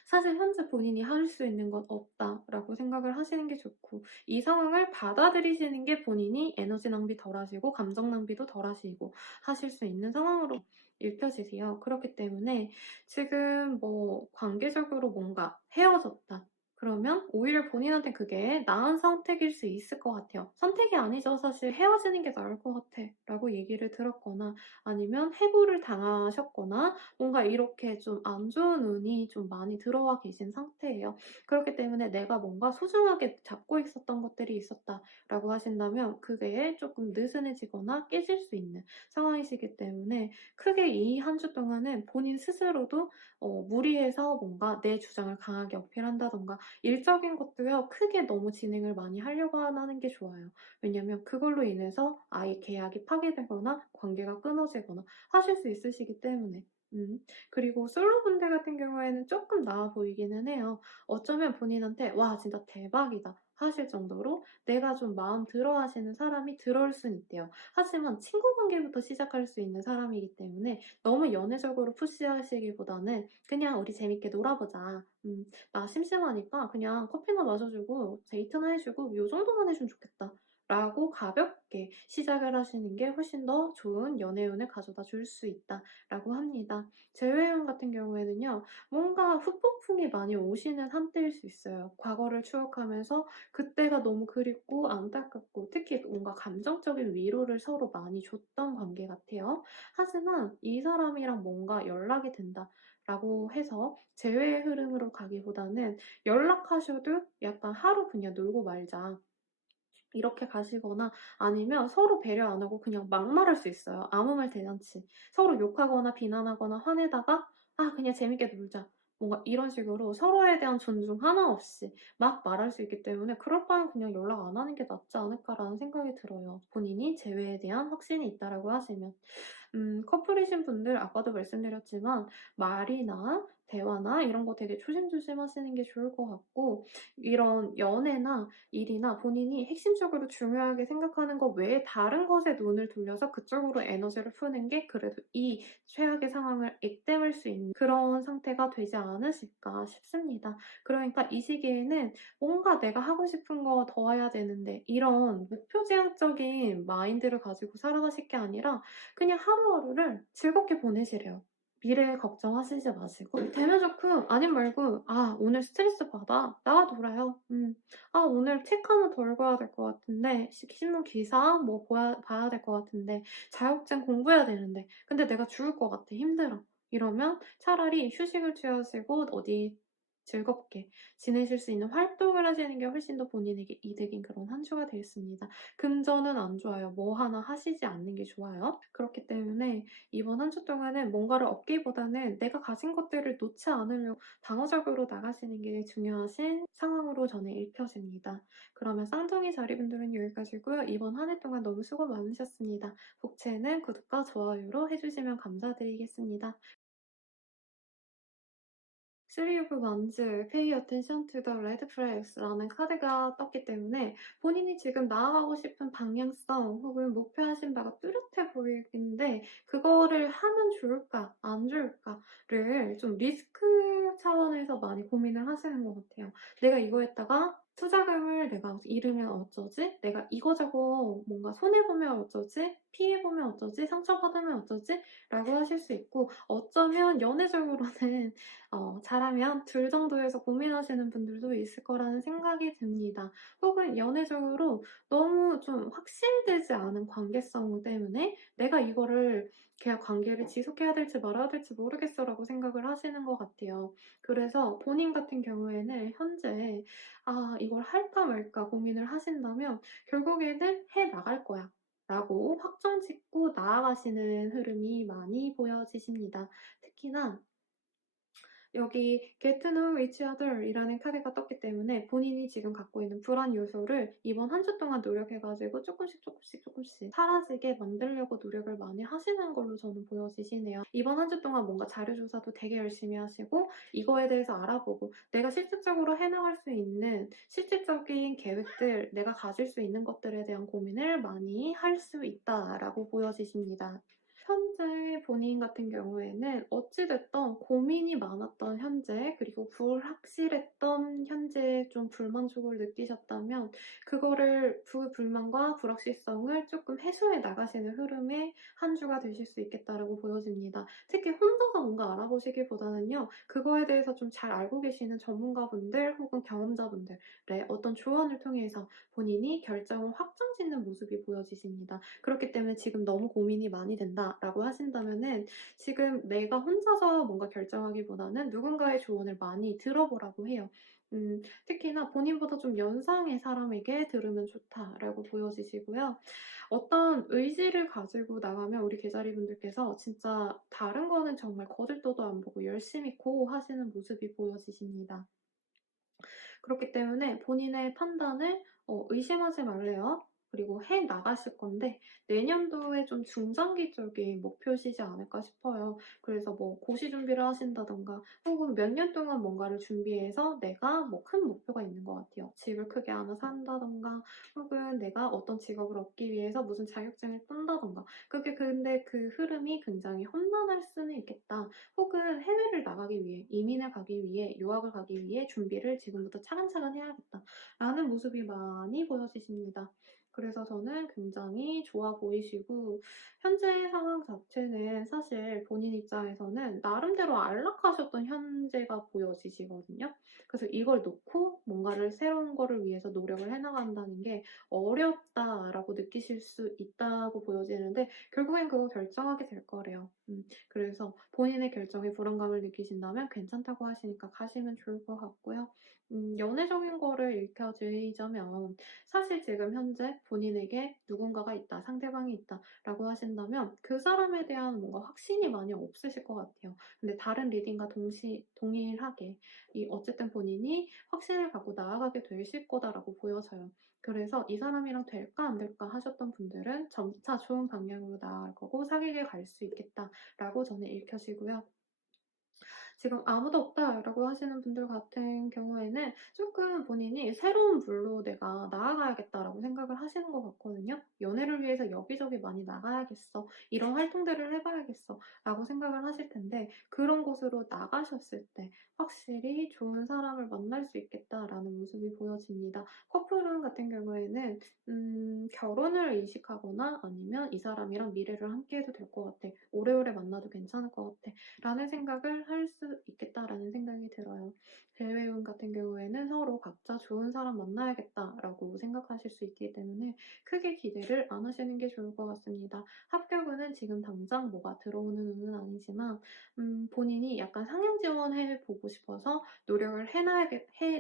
사실 현재 본인이 할 수 있는 건 없다라고 생각을 하시는 게 좋고 이 상황을 받아들이시는 게 본인이 에너지 낭비 덜 하시고 감정 낭비도 덜 하시고 하실 수 있는 상황으로 읽혀지세요. 그렇기 때문에 지금 뭐 관계적으로 뭔가 헤어졌다. 그러면 오히려 본인한테 그게 나은 선택일 수 있을 것 같아요. 선택이 아니죠. 사실 헤어지는 게 나을 것 같아 라고 얘기를 들었거나 아니면 해고를 당하셨거나 뭔가 이렇게 좀 안 좋은 운이 좀 많이 들어와 계신 상태예요. 그렇기 때문에 내가 뭔가 소중하게 잡고 있었던 것들이 있었다라고 하신다면 그게 조금 느슨해지거나 깨질 수 있는 상황이시기 때문에 크게 이 한 주 동안은 본인 스스로도 무리해서 뭔가 내 주장을 강하게 어필한다던가 일적인 것도요 크게 너무 진행을 많이 하려고 하는 게 좋아요. 왜냐면 그걸로 인해서 아예 계약이 파기되거나 관계가 끊어지거나 하실 수 있으시기 때문에. 그리고 솔로분들 같은 경우에는 조금 나아 보이기는 해요. 어쩌면 본인한테 와 진짜 대박이다 하실 정도로 내가 좀 마음 들어 하시는 사람이 들어올 순 있대요. 하지만 친구 관계부터 시작할 수 있는 사람이기 때문에 너무 연애적으로 푸시하시기보다는 그냥 우리 재밌게 놀아보자. 나 심심하니까 그냥 커피나 마셔주고 데이트나 해주고 요 정도만 해주면 좋겠다. 라고 가볍게 시작을 하시는 게 훨씬 더 좋은 연애운을 가져다 줄 수 있다라고 합니다. 재회운 같은 경우에는요, 뭔가 후폭풍이 많이 오시는 한때일 수 있어요. 과거를 추억하면서 그때가 너무 그립고 안타깝고 특히 뭔가 감정적인 위로를 서로 많이 줬던 관계 같아요. 하지만 이 사람이랑 뭔가 연락이 된다. 라고 해서 재회의 흐름으로 가기보다는 연락하셔도 약간 하루 그냥 놀고 말자. 이렇게 가시거나 아니면 서로 배려 안 하고 그냥 막말할 수 있어요. 아무 말 대잔치. 서로 욕하거나 비난하거나 화내다가 그냥 재밌게 놀자. 뭔가 이런 식으로 서로에 대한 존중 하나 없이 막 말할 수 있기 때문에 그럴 바엔 그냥 연락 안 하는 게 낫지 않을까라는 생각이 들어요. 본인이 재회에 대한 확신이 있다라고 하시면. 커플이신 분들 아까도 말씀드렸지만 말이나 대화나 이런 거 되게 조심조심 하시는 게 좋을 것 같고, 이런 연애나 일이나 본인이 핵심적으로 중요하게 생각하는 것 외에 다른 것에 눈을 돌려서 그쪽으로 에너지를 푸는 게 그래도 이 최악의 상황을 액땜할 수 있는 그런 상태가 되지 않으실까 싶습니다. 그러니까 이 시기에는 뭔가 내가 하고 싶은 거 더 해야 되는데 이런 목표지향적인 마인드를 가지고 살아가실 게 아니라 그냥 하루하루를 즐겁게 보내시래요. 미래 걱정하시지 마시고 되면 좋고 아님 말고 '아 오늘 스트레스 받아. 나가 놀아요. 아 오늘 책 하나 더 읽어야 될 것 같은데 신문 기사 뭐 봐야 될 것 같은데 자격증 공부해야 되는데 근데 내가 죽을 것 같아. 힘들어.' 이러면 차라리 휴식을 취하시고 어디 즐겁게 지내실 수 있는 활동을 하시는 게 훨씬 더 본인에게 이득인 그런 한 주가 되겠습니다. 금전은 안 좋아요. 뭐 하나 하시지 않는 게 좋아요. 그렇기 때문에 이번 한 주 동안은 뭔가를 얻기보다는 내가 가진 것들을 놓지 않으려고 방어적으로 나가시는 게 중요하신 상황으로 저는 읽혀집니다. 그러면 쌍둥이 자리분들은 여기까지고요. 이번 한 해 동안 너무 수고 많으셨습니다. 복채는 구독과 좋아요로 해주시면 감사드리겠습니다. Three of Wands, Pay attention to the red flags라는 카드가 떴기 때문에 본인이 지금 나아가고 싶은 방향성 혹은 목표하신 바가 뚜렷해 보이는데 그거를 하면 좋을까 안 좋을까를 좀 리스크 차원에서 많이 고민을 하시는 것 같아요. 내가 이거 했다가 투자금을 내가 잃으면 어쩌지? 내가 이거저거 뭔가 손해보면 어쩌지? 피해보면 어쩌지? 상처받으면 어쩌지? 라고 하실 수 있고 어쩌면 연애적으로는 잘하면 둘 정도에서 고민하시는 분들도 있을 거라는 생각이 듭니다. 혹은 연애적으로 너무 좀 확실되지 않은 관계성 때문에 내가 이거를 계약 관계를 지속해야 될지 말아야 될지 모르겠어라고 생각을 하시는 것 같아요. 그래서 본인 같은 경우에는 현재 이걸 할까 말까 고민을 하신다면 결국에는 해 나갈 거야. 라고 확정 짓고 나아가시는 흐름이 많이 보여지십니다. 특히나 여기 Get to know each other 이라는 카드가 떴기 때문에 본인이 지금 갖고 있는 불안 요소를 이번 한 주 동안 노력해가지고 조금씩 사라지게 만들려고 노력을 많이 하시는 걸로 저는 보여지시네요. 이번 한 주 동안 뭔가 자료조사도 되게 열심히 하시고 이거에 대해서 알아보고 내가 실질적으로 해나갈 수 있는 실질적인 계획들, 내가 가질 수 있는 것들에 대한 고민을 많이 할 수 있다라고 보여지십니다. 현재 본인 같은 경우에는 어찌 됐든 고민이 많았던 현재 그리고 불확실했던 현재에 좀 불만족을 느끼셨다면 그거를 그 불만과 불확실성을 조금 해소해 나가시는 흐름의 한 주가 되실 수 있겠다라고 보여집니다. 특히 혼자서 뭔가 알아보시기보다는요. 그거에 대해서 좀 잘 알고 계시는 전문가분들 혹은 경험자분들의 어떤 조언을 통해서 본인이 결정을 확정짓는 모습이 보여지십니다. 그렇기 때문에 지금 너무 고민이 많이 된다라고 하신다면은 지금 내가 혼자서 뭔가 결정하기보다는 누군가의 조언을 많이 들어보라고 해요. 특히나 본인보다 좀 연상의 사람에게 들으면 좋다라고 보여지시고요. 어떤 의지를 가지고 나가면 우리 개자리 분들께서 진짜 다른 거는 정말 거들떠도 안 보고 열심히 고 하시는 모습이 보여지십니다. 그렇기 때문에 본인의 판단을 의심하지 말래요. 그리고 해 나가실 건데 내년도에 좀 중장기적인 목표시지 않을까 싶어요. 그래서 뭐 고시 준비를 하신다든가 혹은 몇 년 동안 뭔가를 준비해서 내가 뭐 큰 목표가 있는 것 같아요. 집을 크게 하나 산다든가 혹은 내가 어떤 직업을 얻기 위해서 무슨 자격증을 딴다든가 그게 근데 그 흐름이 굉장히 험난할 수는 있겠다. 혹은 해외를 나가기 위해, 이민을 가기 위해, 유학을 가기 위해 준비를 지금부터 차근차근 해야겠다라는 모습이 많이 보여지십니다. 그래서 저는 굉장히 좋아 보이시고 현재 상황 자체는 사실 본인 입장에서는 나름대로 안락하셨던 현재가 보여지시거든요. 그래서 이걸 놓고 뭔가를 새로운 거를 위해서 노력을 해나간다는 게 어렵다라고 느끼실 수 있다고 보여지는데 결국엔 그거 결정하게 될 거래요. 그래서 본인의 결정에 불안감을 느끼신다면 괜찮다고 하시니까 가시면 좋을 것 같고요. 연애적인 거를 읽혀드리자면 사실 지금 현재 본인에게 누군가가 있다, 상대방이 있다라고 하신다면 그 사람에 대한 뭔가 확신이 많이 없으실 것 같아요. 근데 다른 리딩과 동일하게 어쨌든 본인이 확신을 갖고 나아가게 되실 거다라고 보여져요. 그래서 이 사람이랑 될까 안 될까 하셨던 분들은 점차 좋은 방향으로 나아갈 거고 사귀게 갈 수 있겠다라고 저는 읽혀지고요. 지금 아무도 없다라고 하시는 분들 같은 경우에는 조금 본인이 '새로운 물로 내가 나아가야겠다.'라고 생각을 하시는 것 같거든요. '연애를 위해서 여기저기 많이 나가야겠어. 이런 활동들을 해 봐야겠어.'라고 생각을 하실 텐데 그런 곳으로 나가셨을 때 확실히 '좋은 사람을 만날 수 있겠다.'라는 모습이 보여집니다. 커플운 같은 경우에는 결혼을 의식하거나 아니면 '이 사람이랑 미래를 함께 해도 될 것 같아. 오래오래 만나도 괜찮을 것 같아.' 라는 생각을 할 수 있겠다라는 생각이 들어요. 대외운 같은 경우에는 서로 각자 '좋은 사람 만나야겠다.'라고 생각하실 수 있기 때문에 크게 기대를 안 하시는 게 좋을 것 같습니다. 합격운은 지금 당장 뭐가 들어오는 운은 아니지만 본인이 약간 상향 지원해 보고 싶어서 '노력을 해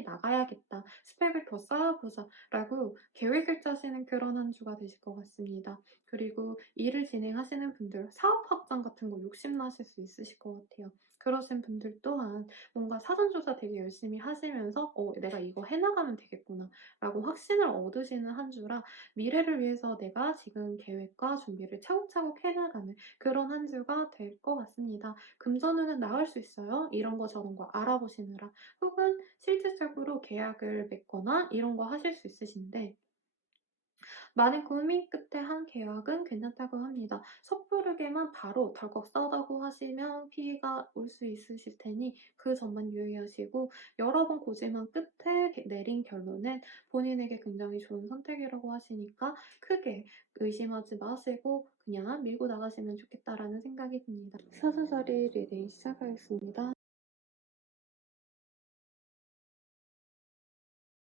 나가야겠다. 스펙을 더 쌓아보자.'라고 계획을 짜시는 그런 한 주가 되실 것 같습니다. 그리고 일을 진행하시는 분들 사업 확장 같은 거 욕심나실 수 있으실 것 같아요. 그러신 분들 또한 뭔가 사전 조사 되게 열심히 하시면서 '내가 이거 해 나가면 되겠구나.'라고 확신을 얻으시는 한 주라 미래를 위해서 내가 지금 계획과 준비를 차곡차곡 해 나가는 그런 한 주가 될 것 같습니다. 금전운은 나을 수 있어요. 이런 거 저런 거 알아보시느라. 혹은 실질적으로 계약을 맺거나 이런 거 하실 수 있으신데 많은 고민 끝에 한 계약은 괜찮다고 합니다. 섣부르게만 바로 덜컥 싸다고 하시면 피해가 올 수 있으실 테니 그 점만 유의하시고 여러 번 고심한 끝에 내린 결론은 본인에게 굉장히 좋은 선택이라고 하시니까 크게 의심하지 마시고 그냥 밀고 나가시면 좋겠다라는 생각이 듭니다. 사주자리 리딩 시작하겠습니다.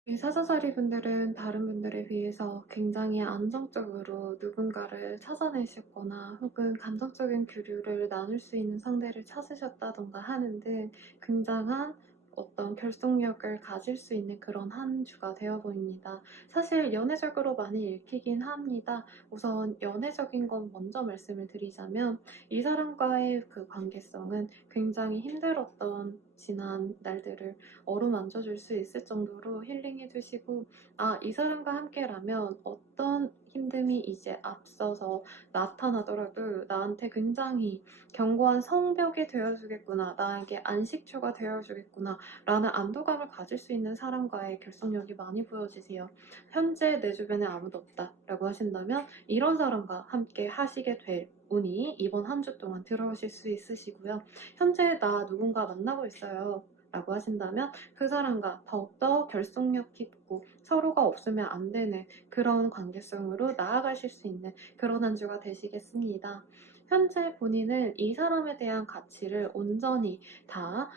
이 사자자리 분들은 다른 분들에 비해서 굉장히 안정적으로 누군가를 찾아내셨거나 혹은 감정적인 교류를 나눌 수 있는 상대를 찾으셨다던가 하는 등 굉장한 어떤 결속력을 가질 수 있는 그런 한 주가 되어 보입니다. 사실 연애적으로 많이 읽히긴 합니다. 우선 연애적인 건 먼저 말씀을 드리자면 이 사람과의 그 관계성은 굉장히 힘들었던 지난 날들을 어루만져 줄 수 있을 정도로 힐링해 주시고 '아 이 사람과 함께라면 어떤 힘듦이 이제 앞서서 나타나더라도 나한테 굉장히 견고한 성벽이 되어 주겠구나. 나에게 안식처가 되어 주겠구나.'라는 안도감을 가질 수 있는 사람과의 결속력이 많이 보여지세요. '현재 내 주변에 아무도 없다.'라고 하신다면 이런 사람과 함께 하시게 될 운이 이번 한 주 동안 들어오실 수 있으시고요. '현재 나 누군가 만나고 있어요.' 라고 하신다면 그 사람과 더욱더 결속력 깊고 서로가 없으면 안 되는 그런 관계성으로 나아가실 수 있는 그런 한 주가 되시겠습니다. 현재 본인은 이 사람에 대한 가치를 온전히 다,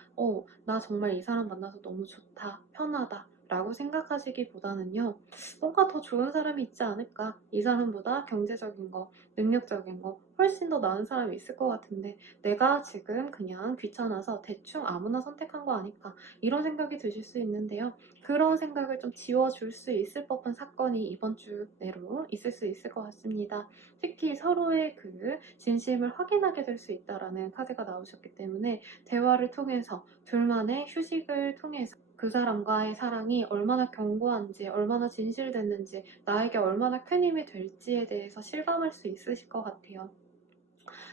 나 정말 이 사람 만나서 너무 좋다, 편하다. 라고 생각하시기보다는요, 뭔가 더 좋은 사람이 있지 않을까? 이 사람보다 경제적인 거, 능력적인 거, 훨씬 더 나은 사람이 있을 것 같은데, 내가 지금 그냥 귀찮아서 대충 아무나 선택한 거 아닐까 이런 생각이 드실 수 있는데요. 그런 생각을 좀 지워줄 수 있을 법한 사건이 이번 주 내로 있을 수 있을 것 같습니다. 특히 서로의 그 진심을 확인하게 될 수 있다라는 카드가 나오셨기 때문에 대화를 통해서 둘만의 휴식을 통해서 그 사람과의 사랑이 얼마나 견고한지, 얼마나 진실됐는지, 나에게 얼마나 큰 힘이 될지에 대해서 실감할 수 있으실 것 같아요.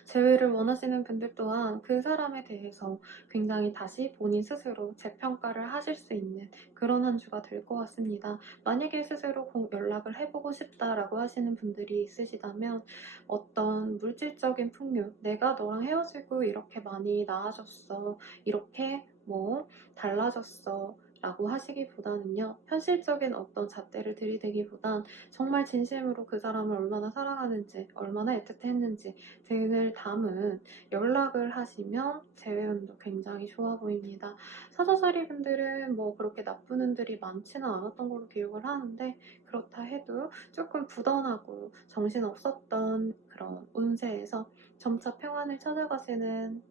재회를 원하시는 분들 또한 그 사람에 대해서 굉장히 다시 본인 스스로 재평가를 하실 수 있는 그런 한 주가 될 것 같습니다. 만약에 스스로 연락을 해보고 싶다라고 하시는 분들이 있으시다면 어떤 물질적인 풍요, 내가 너랑 헤어지고 이렇게 많이 나아졌어, 이렇게 뭐 달라졌어, 라고 하시기보다는요, 현실적인 어떤 잣대를 들이대기보단 정말 진심으로 그 사람을 얼마나 사랑하는지, 얼마나 애틋했는지 등을 담은 연락을 하시면 재회운도 굉장히 좋아 보입니다. 사자자리 분들은 뭐 그렇게 나쁜 운들이 많지는 않았던 걸로 기억을 하는데 그렇다 해도 조금 부던하고 정신없었던 그런 운세에서 점차 평안을 찾아가시는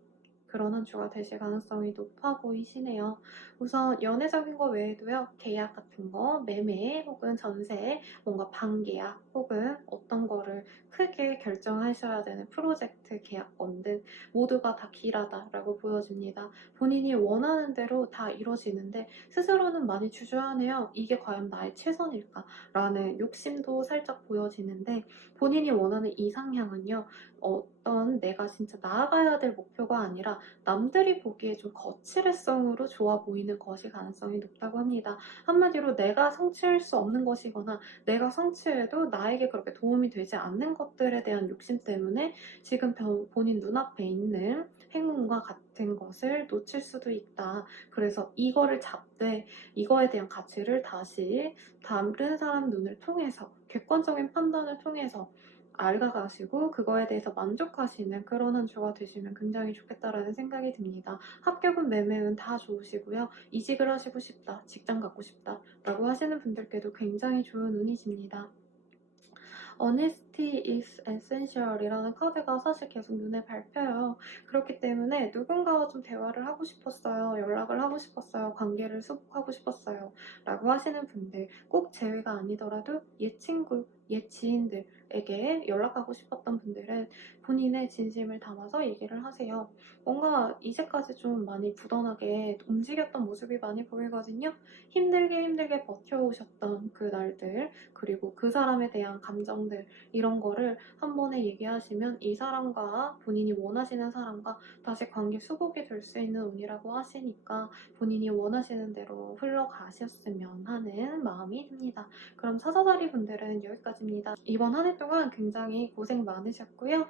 그런 한 주가 되실 가능성이 높아 보이시네요. 우선 연애적인 거 외에도요. 계약 같은 거, 매매 혹은 전세, 뭔가 반계약 혹은 어떤 거를 크게 결정하셔야 되는 프로젝트 계약건 등 모두가 다 길하다라고 보여집니다. 본인이 원하는 대로 다 이루어지는데 스스로는 많이 주저하네요. '이게 과연 나의 최선일까?'라는 욕심도 살짝 보여지는데 본인이 원하는 이상향은요. 어떤 내가 진짜 나아가야 될 목표가 아니라 남들이 보기에 좀 거칠애성으로 좋아 보이는 것이 가능성이 높다고 합니다. 한마디로 내가 성취할 수 없는 것이거나 내가 성취해도 나에게 그렇게 도움이 되지 않는 것들에 대한 욕심 때문에 지금 본인 눈앞에 있는 행운과 같은 것을 놓칠 수도 있다. 그래서 이거를 잡되 이거에 대한 가치를 다시 다른 사람 눈을 통해서 객관적인 판단을 통해서 알아가시고 그거에 대해서 만족하시는 그런 한 주가 되시면 굉장히 좋겠다라는 생각이 듭니다. 합격은 매매운 다 좋으시고요. 이직을 하시고 싶다, 직장 갖고 싶다 라고 하시는 분들께도 굉장히 좋은 운이십니다. Honesty is essential 이라는 카드가 사실 계속 눈에 밟혀요. 그렇기 때문에 누군가와 좀 대화를 하고 싶었어요. 연락을 하고 싶었어요. 관계를 수복하고 싶었어요. 라고 하시는 분들, 꼭 제외가 아니더라도 옛 친구, 옛 지인들에게 연락하고 싶었던 분들은 본인의 진심을 담아서 얘기를 하세요. 뭔가 이제까지 좀 많이 부단하게 움직였던 모습이 많이 보이거든요. 힘들게 버텨오셨던 그 날들, 그리고 그 사람에 대한 감정들 이런 거를 한 번에 얘기하시면 이 사람과 본인이 원하시는 사람과 다시 관계 수복이 될 수 있는 운이라고 하시니까 본인이 원하시는 대로 흘러가셨으면 하는 마음이 듭니다. 그럼 사자자리 분들은 여기까지입니다. 이번 한 해 동안 굉장히 고생 많으셨고요.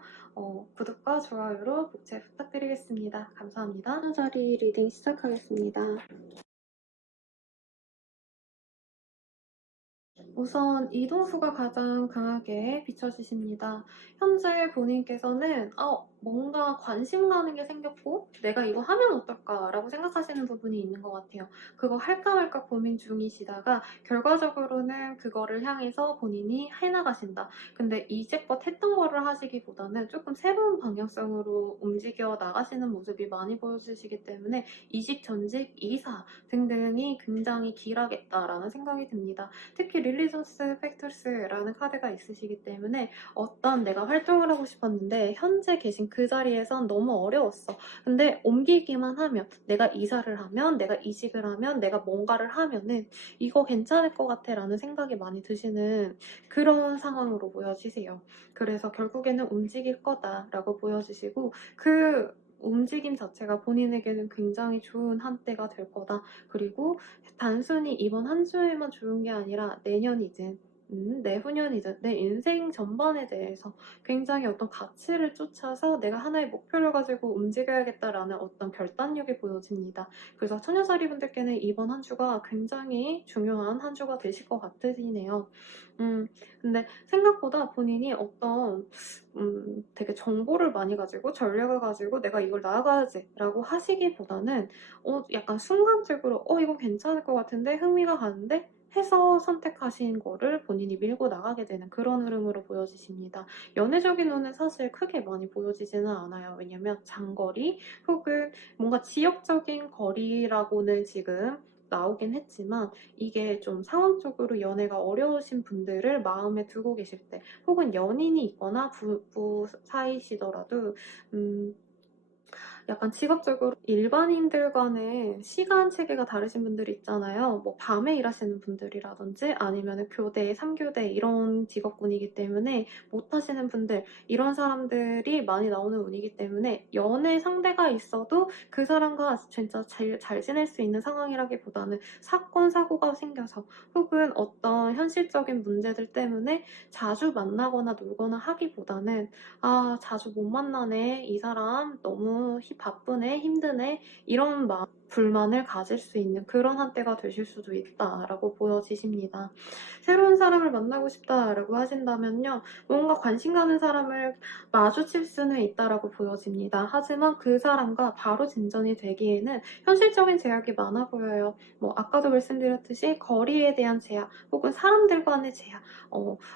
구독과 좋아요로 복제 부탁드리겠습니다. 감사합니다. 사자자리 리딩 시작하겠습니다. 우선 이동수가 가장 강하게 비춰지십니다. 현재 본인께서는 뭔가 관심 가는 게 생겼고 내가 이거 하면 어떨까라고 생각하시는 부분이 있는 것 같아요. 그거 할까 말까 고민 중이시다가 결과적으로는 그거를 향해서 본인이 해나가신다. 근데 이제껏 했던 거를 하시기보다는 조금 새로운 방향성으로 움직여 나가시는 모습이 많이 보여지시기 때문에 이직, 전직, 이사 등등이 굉장히 길하겠다라는 생각이 듭니다. 특히 릴리전스 팩터스라는 카드가 있으시기 때문에 어떤 내가 활동을 하고 싶었는데 현재 계신 그 자리에선 너무 어려웠어. 근데 옮기기만 하면, 내가 이사를 하면, 내가 이직을 하면, 내가 뭔가를 하면은 이거 괜찮을 것 같아 라는 생각이 많이 드시는 그런 상황으로 보여지세요. 그래서 결국에는 움직일 거다라고 보여지시고 그 움직임 자체가 본인에게는 굉장히 좋은 한때가 될 거다. 그리고 단순히 이번 한 주에만 좋은 게 아니라 내년이든 내후년이든 내 인생 전반에 대해서 굉장히 어떤 가치를 쫓아서 내가 하나의 목표를 가지고 움직여야겠다라는 어떤 결단력이 보여집니다. 그래서 처녀자리 분들께는 이번 한 주가 굉장히 중요한 한 주가 되실 것 같으시네요. 근데 생각보다 본인이 어떤 되게 정보를 많이 가지고 전략을 가지고 내가 이걸 나아가야지라고 하시기보다는 약간 순간적으로 이거 괜찮을 것 같은데 흥미가 가는데 해서 선택하신 거를 본인이 밀고 나가게 되는 그런 흐름으로 보여지십니다. 연애적인 운은 사실 크게 많이 보여지지는 않아요. 왜냐면 장거리 혹은 뭔가 지역적인 거리라고는 지금 나오긴 했지만 이게 좀 상황적으로 연애가 어려우신 분들을 마음에 두고 계실 때 혹은 연인이 있거나 부부 사이시더라도 약간 직업적으로 일반인들과는 시간 체계가 다르신 분들이 있잖아요. 뭐 밤에 일하시는 분들이라든지 아니면 교대, 3교대 이런 직업군이기 때문에 못하시는 분들 이런 사람들이 많이 나오는 운이기 때문에 연애 상대가 있어도 그 사람과 진짜 잘 지낼 수 있는 상황이라기보다는 사건, 사고가 생겨서 혹은 어떤 현실적인 문제들 때문에 자주 만나거나 놀거나 하기보다는 자주 못 만나네. 이 사람 너무 바쁘네, 힘드네. 이런 불만을 가질 수 있는 그런 한때가 되실 수도 있다라고 보여지십니다. 새로운 사람을 만나고 싶다라고 하신다면요. 뭔가 관심 가는 사람을 마주칠 수는 있다라고 보여집니다. 하지만 그 사람과 바로 진전이 되기에는 현실적인 제약이 많아 보여요. 뭐 아까도 말씀드렸듯이 거리에 대한 제약 혹은 사람들 간의 제약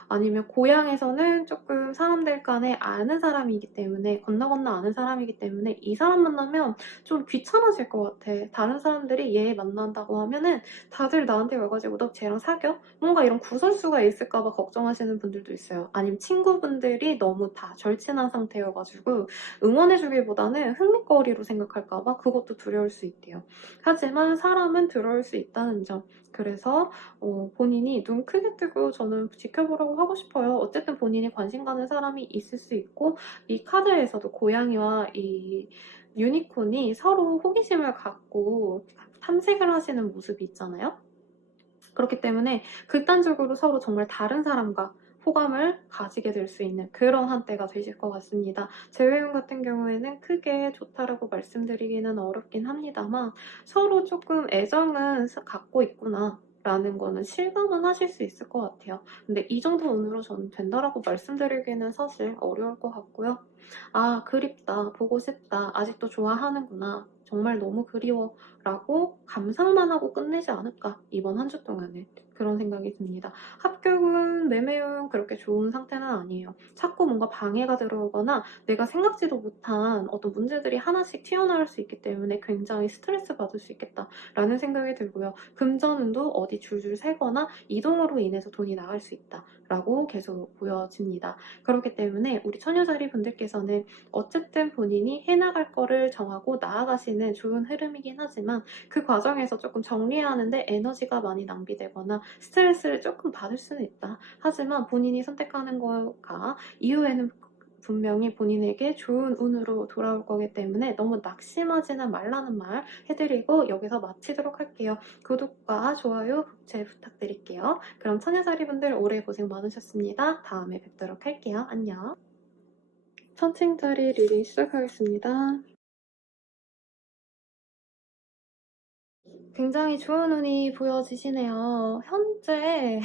아니면 고향에서는 조금 사람들 간에 아는 사람이기 때문에 건너 아는 사람이기 때문에 이 사람 만나면 좀 귀찮아질 것 같아. 다른 사람들이 얘 만난다고 하면은 다들 나한테 와가지고 너 쟤랑 사겨? 뭔가 이런 구설수가 있을까봐 걱정하시는 분들도 있어요. 아니면 친구분들이 너무 다 절친한 상태여가지고 응원해주기보다는 흥미거리로 생각할까봐 그것도 두려울 수 있대요. 하지만 사람은 두려울 수 있다는 점. 그래서 본인이 눈 크게 뜨고 저는 지켜보라고 하고 싶어요. 어쨌든 본인이 관심 가는 사람이 있을 수 있고 이 카드에서도 고양이와 이 유니콘이 서로 호기심을 갖고 탐색을 하시는 모습이 있잖아요. 그렇기 때문에 극단적으로 서로 정말 다른 사람과 호감을 가지게 될 수 있는 그런 한때가 되실 것 같습니다. 재회용 같은 경우에는 크게 좋다라고 말씀드리기는 어렵긴 합니다만 서로 조금 애정은 갖고 있구나 라는 거는 실감은 하실 수 있을 것 같아요. 근데 이 정도 운으로 저는 된다라고 말씀드리기는 사실 어려울 것 같고요. 아, 그립다, 보고 싶다, 아직도 좋아하는구나, 정말 너무 그리워 라고 감상만 하고 끝내지 않을까, 이번 한 주 동안은. 그런 생각이 듭니다. 합격은 매매운 그렇게 좋은 상태는 아니에요. 자꾸 뭔가 방해가 들어오거나 내가 생각지도 못한 어떤 문제들이 하나씩 튀어나올 수 있기 때문에 굉장히 스트레스 받을 수 있겠다라는 생각이 들고요. 금전운도 어디 줄줄 새거나 이동으로 인해서 돈이 나갈 수 있다라고 계속 보여집니다. 그렇기 때문에 우리 처녀자리 분들께서는 어쨌든 본인이 해나갈 거를 정하고 나아가시는 좋은 흐름이긴 하지만 그 과정에서 조금 정리하는데 에너지가 많이 낭비되거나 스트레스를 조금 받을 수는 있다. 하지만 본인이 선택하는 거가 이후에는 분명히 본인에게 좋은 운으로 돌아올 거기 때문에 너무 낙심하지는 말라는 말 해드리고 여기서 마치도록 할게요. 구독과 좋아요, 복제 부탁드릴게요. 그럼 처녀자리분들 올해 고생 많으셨습니다. 다음에 뵙도록 할게요. 안녕. 천칭자리 리딩 시작하겠습니다. 굉장히 좋은 운이 보여지시네요. 현재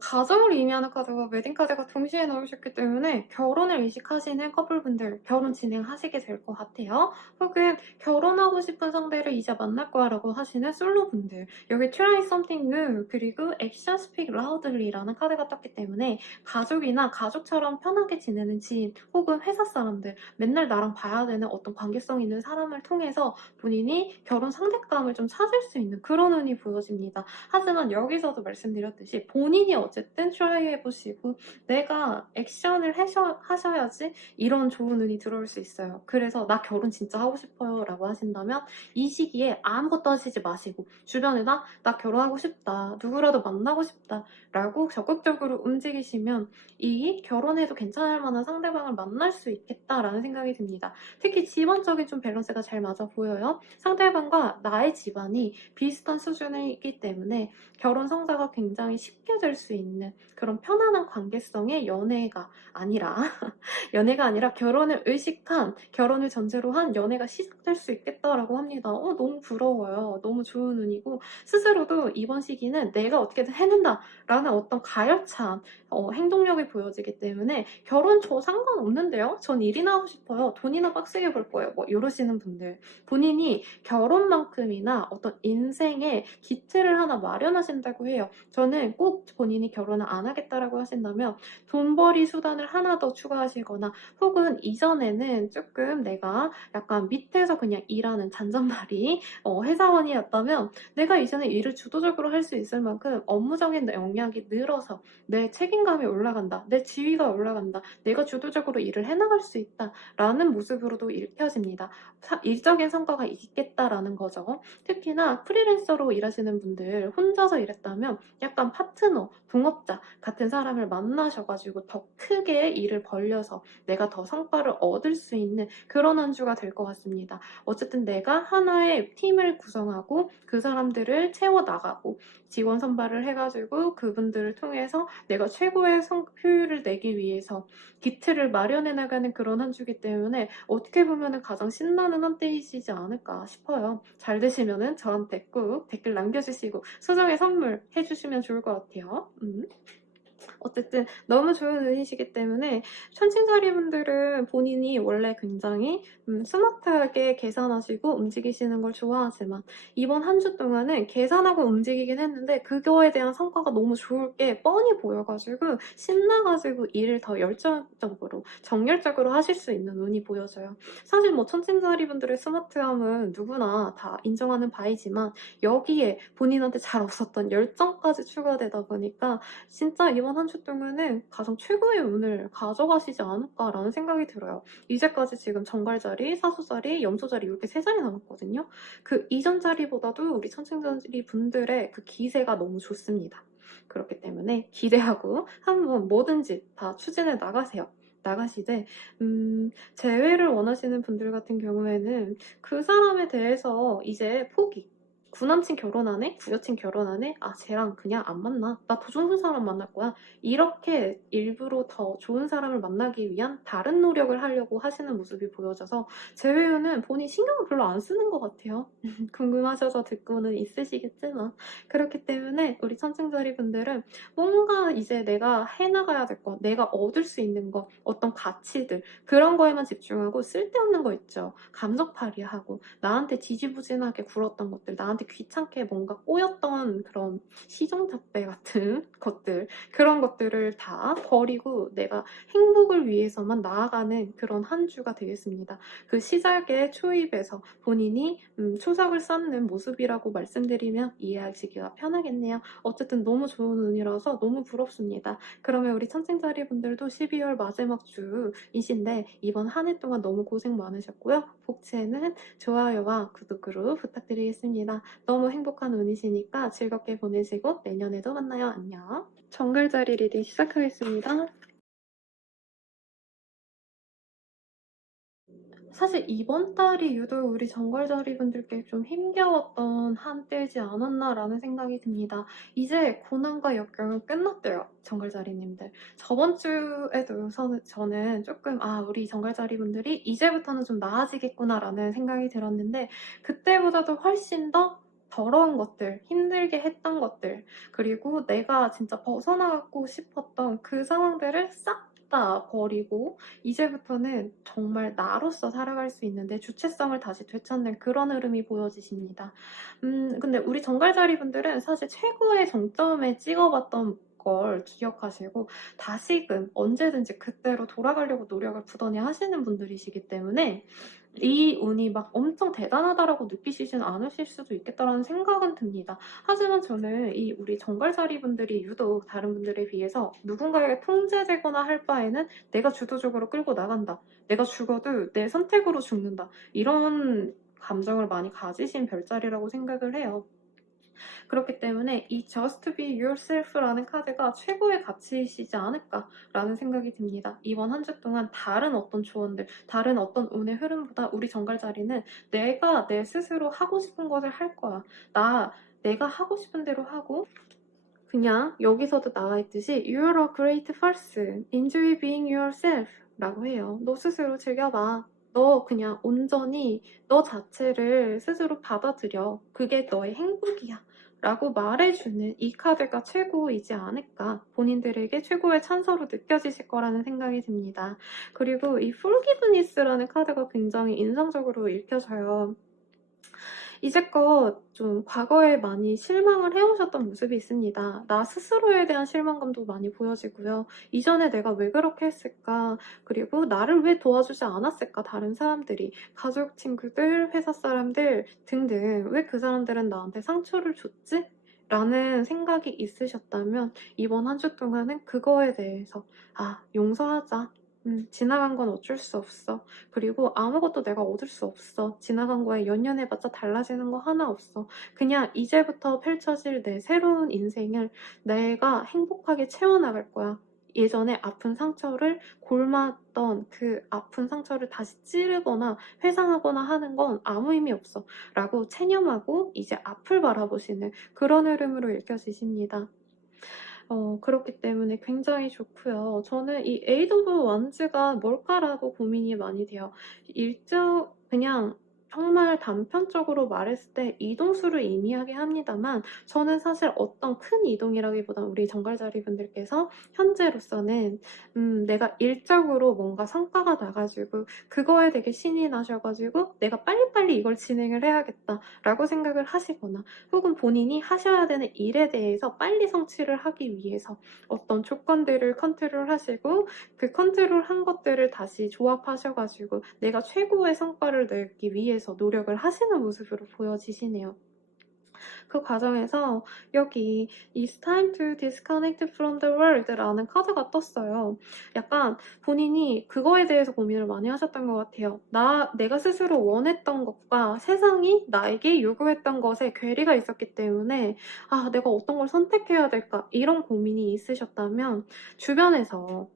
가정을 의미하는 카드와 웨딩 카드가 동시에 나오셨기 때문에 결혼을 의식하시는 커플분들 결혼 진행하시게 될 것 같아요. 혹은 결혼하고 싶은 상대를 이제 만날 거야 라고 하시는 솔로분들, 여기 Try Something New 그리고 Action Speak Loudly라는 카드가 떴기 때문에 가족이나 가족처럼 편하게 지내는 지인 혹은 회사 사람들, 맨날 나랑 봐야 되는 어떤 관계성 있는 사람을 통해서 본인이 결혼 상대감을 좀 찾을 수 있는 그런 운이 보여집니다. 하지만 여기서도 말씀드렸듯이 본인이 어쨌든 트라이 해보시고 내가 액션을 하셔야지 이런 좋은 운이 들어올 수 있어요. 그래서 나 결혼 진짜 하고 싶어요 라고 하신다면 이 시기에 아무것도 하시지 마시고 주변에다 나 결혼하고 싶다, 누구라도 만나고 싶다 라고 적극적으로 움직이시면 이 결혼해도 괜찮을 만한 상대방을 만날 수 있겠다라는 생각이 듭니다. 특히 집안적인 좀 밸런스가 잘 맞아 보여요. 상대방과 나의 집안이 비슷한 수준이기 때문에 결혼 성사가 굉장히 쉽게 될 수 있는 그런 편안한 관계성의 연애가 아니라 결혼을 의식한, 결혼을 전제로 한 연애가 시작될 수 있겠다라고 합니다. 너무 부러워요. 너무 좋은 운이고 스스로도 이번 시기는 내가 어떻게든 해낸다라는 어떤 가열찬 행동력이 보여지기 때문에 결혼 저 상관없는데요? 전 일이나 하고 싶어요. 돈이나 빡세게 벌 거예요. 뭐 이러시는 분들, 본인이 결혼만큼이나 어떤 인생의 기틀을 하나 마련하신다고 해요. 저는 꼭 본인이 결혼을 안 하겠다라고 하신다면 돈벌이 수단을 하나 더 추가하시거나 혹은 이전에는 조금 내가 약간 밑에서 그냥 일하는 잔잔바리 회사원이었다면 내가 이제는 일을 주도적으로 할 수 있을 만큼 업무적인 역량이 늘어서 내 책임감이 올라간다, 내 지위가 올라간다, 내가 주도적으로 일을 해나갈 수 있다라는 모습으로도 읽혀집니다. 일적인 성과가 있겠다라는 거죠. 특히나 프리랜서로 일하시는 분들, 혼자서 일했다면 약간 파트너, 동업자 같은 사람을 만나셔가지고 더 크게 일을 벌려서 내가 더 성과를 얻을 수 있는 그런 한 주가 될 것 같습니다. 어쨌든 내가 하나의 팀을 구성하고 그 사람들을 채워나가고 직원 선발을 해가지고 그분들을 통해서 내가 최고의 효율을 내기 위해서 기틀을 마련해 나가는 그런 한 주기 때문에 어떻게 보면 가장 신나는 한때이시지 않을까 싶어요. 잘 되시면은 저한테 꼭 댓글 남겨주시고 소정의 선물 해주시면 좋을 것 같아요. 어쨌든 너무 좋은 운이시기 때문에 천칭자리분들은 본인이 원래 굉장히 스마트하게 계산하시고 움직이시는 걸 좋아하지만 이번 한 주 동안은 계산하고 움직이긴 했는데 그거에 대한 성과가 너무 좋을 게 뻔히 보여가지고 신나가지고 일을 더 열정적으로 정열적으로 하실 수 있는 운이 보여져요. 사실 뭐 천칭자리분들의 스마트함은 누구나 다 인정하는 바이지만 여기에 본인한테 잘 없었던 열정까지 추가되다 보니까 진짜 이번 한 주 동안은 가장 최고의 운을 가져가시지 않을까라는 생각이 들어요. 이제까지 지금 정갈자리, 사수자리, 염소자리 이렇게 3자리 남았거든요. 그 이전 자리보다도 우리 천칭자리 분들의 그 기세가 너무 좋습니다. 그렇기 때문에 기대하고 한번 뭐든지 다 추진해 나가세요. 나가시되 재회를 원하시는 분들 같은 경우에는 그 사람에 대해서 이제 포기. 구남친 결혼하네? 구여친 결혼하네? 아, 쟤랑 그냥 안 만나. 나 더 좋은 사람 만날 거야. 이렇게 일부러 더 좋은 사람을 만나기 위한 다른 노력을 하려고 하시는 모습이 보여져서 재회유는 본인 신경을 별로 안 쓰는 것 같아요. 궁금하셔서 듣고는 있으시겠지만. 그렇기 때문에 우리 천칭자리 분들은 뭔가 이제 내가 해나가야 될 거, 내가 얻을 수 있는 거, 어떤 가치들, 그런 거에만 집중하고 쓸데없는 거 있죠. 감정팔이하고 나한테 지지부진하게 굴었던 것들, 나한테 귀찮게 뭔가 꼬였던 그런 시정잡배 같은 것들, 그런 것들을 다 버리고 내가 행복을 위해서만 나아가는 그런 한 주가 되겠습니다. 그 시작의 초입에서 본인이 초석을 쌓는 모습이라고 말씀드리면 이해하시기가 편하겠네요. 어쨌든 너무 좋은 운이라서 너무 부럽습니다. 그러면 우리 천칭자리 분들도 12월 마지막 주이신데 이번 한 해 동안 너무 고생 많으셨고요. 복채는 좋아요와 구독으로 부탁드리겠습니다. 너무 행복한 운이시니까 즐겁게 보내시고 내년에도 만나요. 안녕. 정글자리 리딩 시작하겠습니다. 사실 이번 달이 유독 우리 정글자리 분들께 좀 힘겨웠던 한때지 않았나라는 생각이 듭니다. 이제 고난과 역경은 끝났대요, 정글자리님들. 저번 주에도 저는 조금 우리 정글자리 분들이 이제부터는 좀 나아지겠구나라는 생각이 들었는데 그때보다도 훨씬 더 더러운 것들, 힘들게 했던 것들, 그리고 내가 진짜 벗어나고 싶었던 그 상황들을 싹 다 버리고 이제부터는 정말 나로서 살아갈 수 있는데 주체성을 다시 되찾는 그런 흐름이 보여지십니다. 근데 우리 정갈자리 분들은 사실 최고의 정점에 찍어봤던 걸 기억하시고 다시금 언제든지 그때로 돌아가려고 노력을 부단히 하시는 분들이시기 때문에 이 운이 막 엄청 대단하다라고 느끼시진 않으실 수도 있겠다라는 생각은 듭니다. 하지만 저는 우리 정갈자리 분들이 유독 다른 분들에 비해서 누군가에게 통제되거나 할 바에는 내가 주도적으로 끌고 나간다. 내가 죽어도 내 선택으로 죽는다. 이런 감정을 많이 가지신 별자리라고 생각을 해요. 그렇기 때문에 이 Just Be Yourself라는 카드가 최고의 가치이시지 않을까라는 생각이 듭니다. 이번 한 주 동안 다른 어떤 조언들, 다른 어떤 운의 흐름보다 우리 정갈자리는 내가 내 스스로 하고 싶은 것을 할 거야. 내가 하고 싶은 대로 하고 그냥 여기서도 나와있듯이 You're a great person. Enjoy being yourself 라고 해요. 너 스스로 즐겨봐. 너 그냥 온전히 너 자체를 스스로 받아들여. 그게 너의 행복이야. 라고 말해주는 이 카드가 최고이지 않을까. 본인들에게 최고의 찬사로 느껴지실 거라는 생각이 듭니다. 그리고 이 Forgiveness라는 카드가 굉장히 인상적으로 읽혀져요. 이제껏 좀 과거에 많이 실망을 해오셨던 모습이 있습니다. 나 스스로에 대한 실망감도 많이 보여지고요. 이전에 내가 왜 그렇게 했을까? 그리고 나를 왜 도와주지 않았을까? 다른 사람들이. 가족, 친구들, 회사 사람들 등등. 왜 그 사람들은 나한테 상처를 줬지? 라는 생각이 있으셨다면 이번 한 주 동안은 그거에 대해서 용서하자. 지나간 건 어쩔 수 없어. 그리고 아무것도 내가 얻을 수 없어. 지나간 거에 연연해봤자 달라지는 거 하나 없어. 그냥 이제부터 펼쳐질 내 새로운 인생을 내가 행복하게 채워나갈 거야. 예전에 아픈 상처를 골랐던 그 아픈 상처를 다시 찌르거나 회상하거나 하는 건 아무 의미 없어. 라고 체념하고 이제 앞을 바라보시는 그런 흐름으로 읽혀지십니다. 그렇기 때문에 굉장히 좋고요. 저는 이 에이드 오브 원즈가 뭘까라고 고민이 많이 돼요. 그냥 정말 단편적으로 말했을 때 이동수를 의미하게 합니다만 저는 사실 어떤 큰 이동이라기보단 우리 정갈자리 분들께서 현재로서는 내가 일적으로 뭔가 성과가 나가지고 그거에 되게 신이 나셔가지고 내가 빨리빨리 이걸 진행을 해야겠다라고 생각을 하시거나 혹은 본인이 하셔야 되는 일에 대해서 빨리 성취를 하기 위해서 어떤 조건들을 컨트롤하시고 그 컨트롤한 것들을 다시 조합하셔가지고 내가 최고의 성과를 내기 위해서 노력을 하시는 모습으로 보여지시네요. 그 과정에서 여기 It's time to disconnect from the world 라는 카드가 떴어요. 약간 본인이 그거에 대해서 고민을 많이 하셨던 것 같아요. 내가 스스로 원했던 것과 세상이 나에게 요구했던 것에 괴리가 있었기 때문에 내가 어떤 걸 선택해야 될까 이런 고민이 있으셨다면 주변에서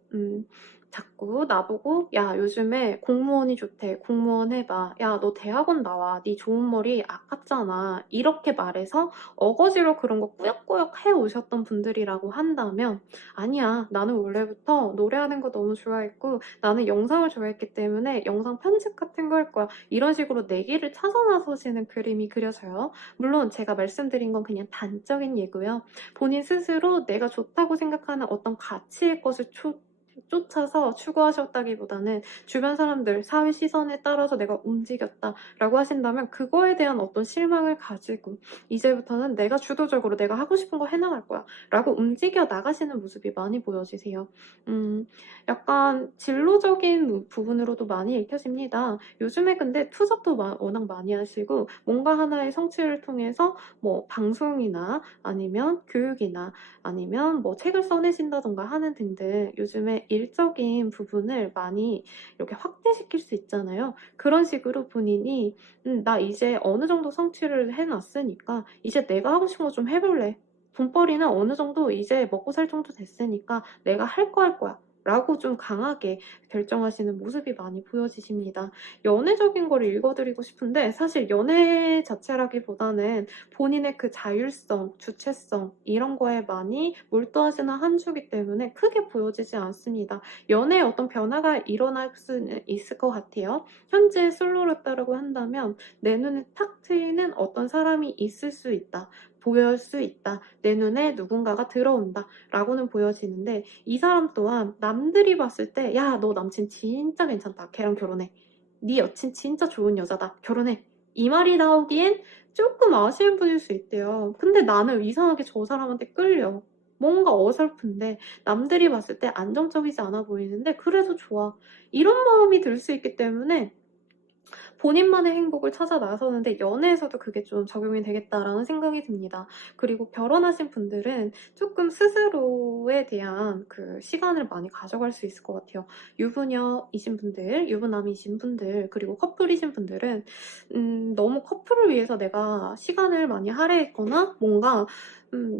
자꾸 나보고 야 요즘에 공무원이 좋대. 공무원 해봐. 야 너 대학원 나와. 네 좋은 머리 아깝잖아. 이렇게 말해서 어거지로 그런 거 꾸역꾸역 해오셨던 분들이라고 한다면 아니야. 나는 원래부터 노래하는 거 너무 좋아했고 나는 영상을 좋아했기 때문에 영상 편집 같은 거 할 거야. 이런 식으로 내기를 찾아 나서시는 그림이 그려져요. 물론 제가 말씀드린 건 그냥 단적인 예고요. 본인 스스로 내가 좋다고 생각하는 어떤 가치의 것을 쫓아서 추구하셨다기보다는 주변 사람들, 사회 시선에 따라서 내가 움직였다라고 하신다면 그거에 대한 어떤 실망을 가지고 이제부터는 내가 주도적으로 내가 하고 싶은 거 해나갈 거야 라고 움직여 나가시는 모습이 많이 보여지세요. 약간 진로적인 부분으로도 많이 읽혀집니다. 요즘에 근데 투잡도 워낙 많이 하시고 뭔가 하나의 성취를 통해서 뭐 방송이나 아니면 교육이나 아니면 뭐 책을 써내신다던가 하는 등등 요즘에 일적인 부분을 많이 이렇게 확대시킬 수 있잖아요. 그런 식으로 본인이 나 이제 어느 정도 성취를 해놨으니까 이제 내가 하고 싶은 거 좀 해볼래. 돈벌이는 어느 정도 이제 먹고 살 정도 됐으니까 내가 할 거야. 라고 좀 강하게 결정하시는 모습이 많이 보여지십니다. 연애적인 걸 읽어드리고 싶은데 사실 연애 자체라기보다는 본인의 그 자율성, 주체성 이런 거에 많이 몰두하시는 한 주기 때문에 크게 보여지지 않습니다. 연애에 어떤 변화가 일어날 수는 있을 것 같아요. 현재 솔로였다라고 한다면 내 눈에 탁 트이는 어떤 사람이 있을 수 있다. 보일 수 있다. 내 눈에 누군가가 들어온다. 라고는 보여지는데 이 사람 또한 남들이 봤을 때 야, 너 남친 진짜 괜찮다. 걔랑 결혼해. 네 여친 진짜 좋은 여자다. 결혼해. 이 말이 나오기엔 조금 아쉬운 분일 수 있대요. 근데 나는 이상하게 저 사람한테 끌려. 뭔가 어설픈데 남들이 봤을 때 안정적이지 않아 보이는데 그래도 좋아. 이런 마음이 들 수 있기 때문에 본인만의 행복을 찾아 나서는데 연애에서도 그게 좀 적용이 되겠다라는 생각이 듭니다. 그리고 결혼하신 분들은 조금 스스로에 대한 그 시간을 많이 가져갈 수 있을 것 같아요. 유부녀이신 분들, 유부남이신 분들, 그리고 커플이신 분들은 너무 커플을 위해서 내가 시간을 많이 할애했거나 뭔가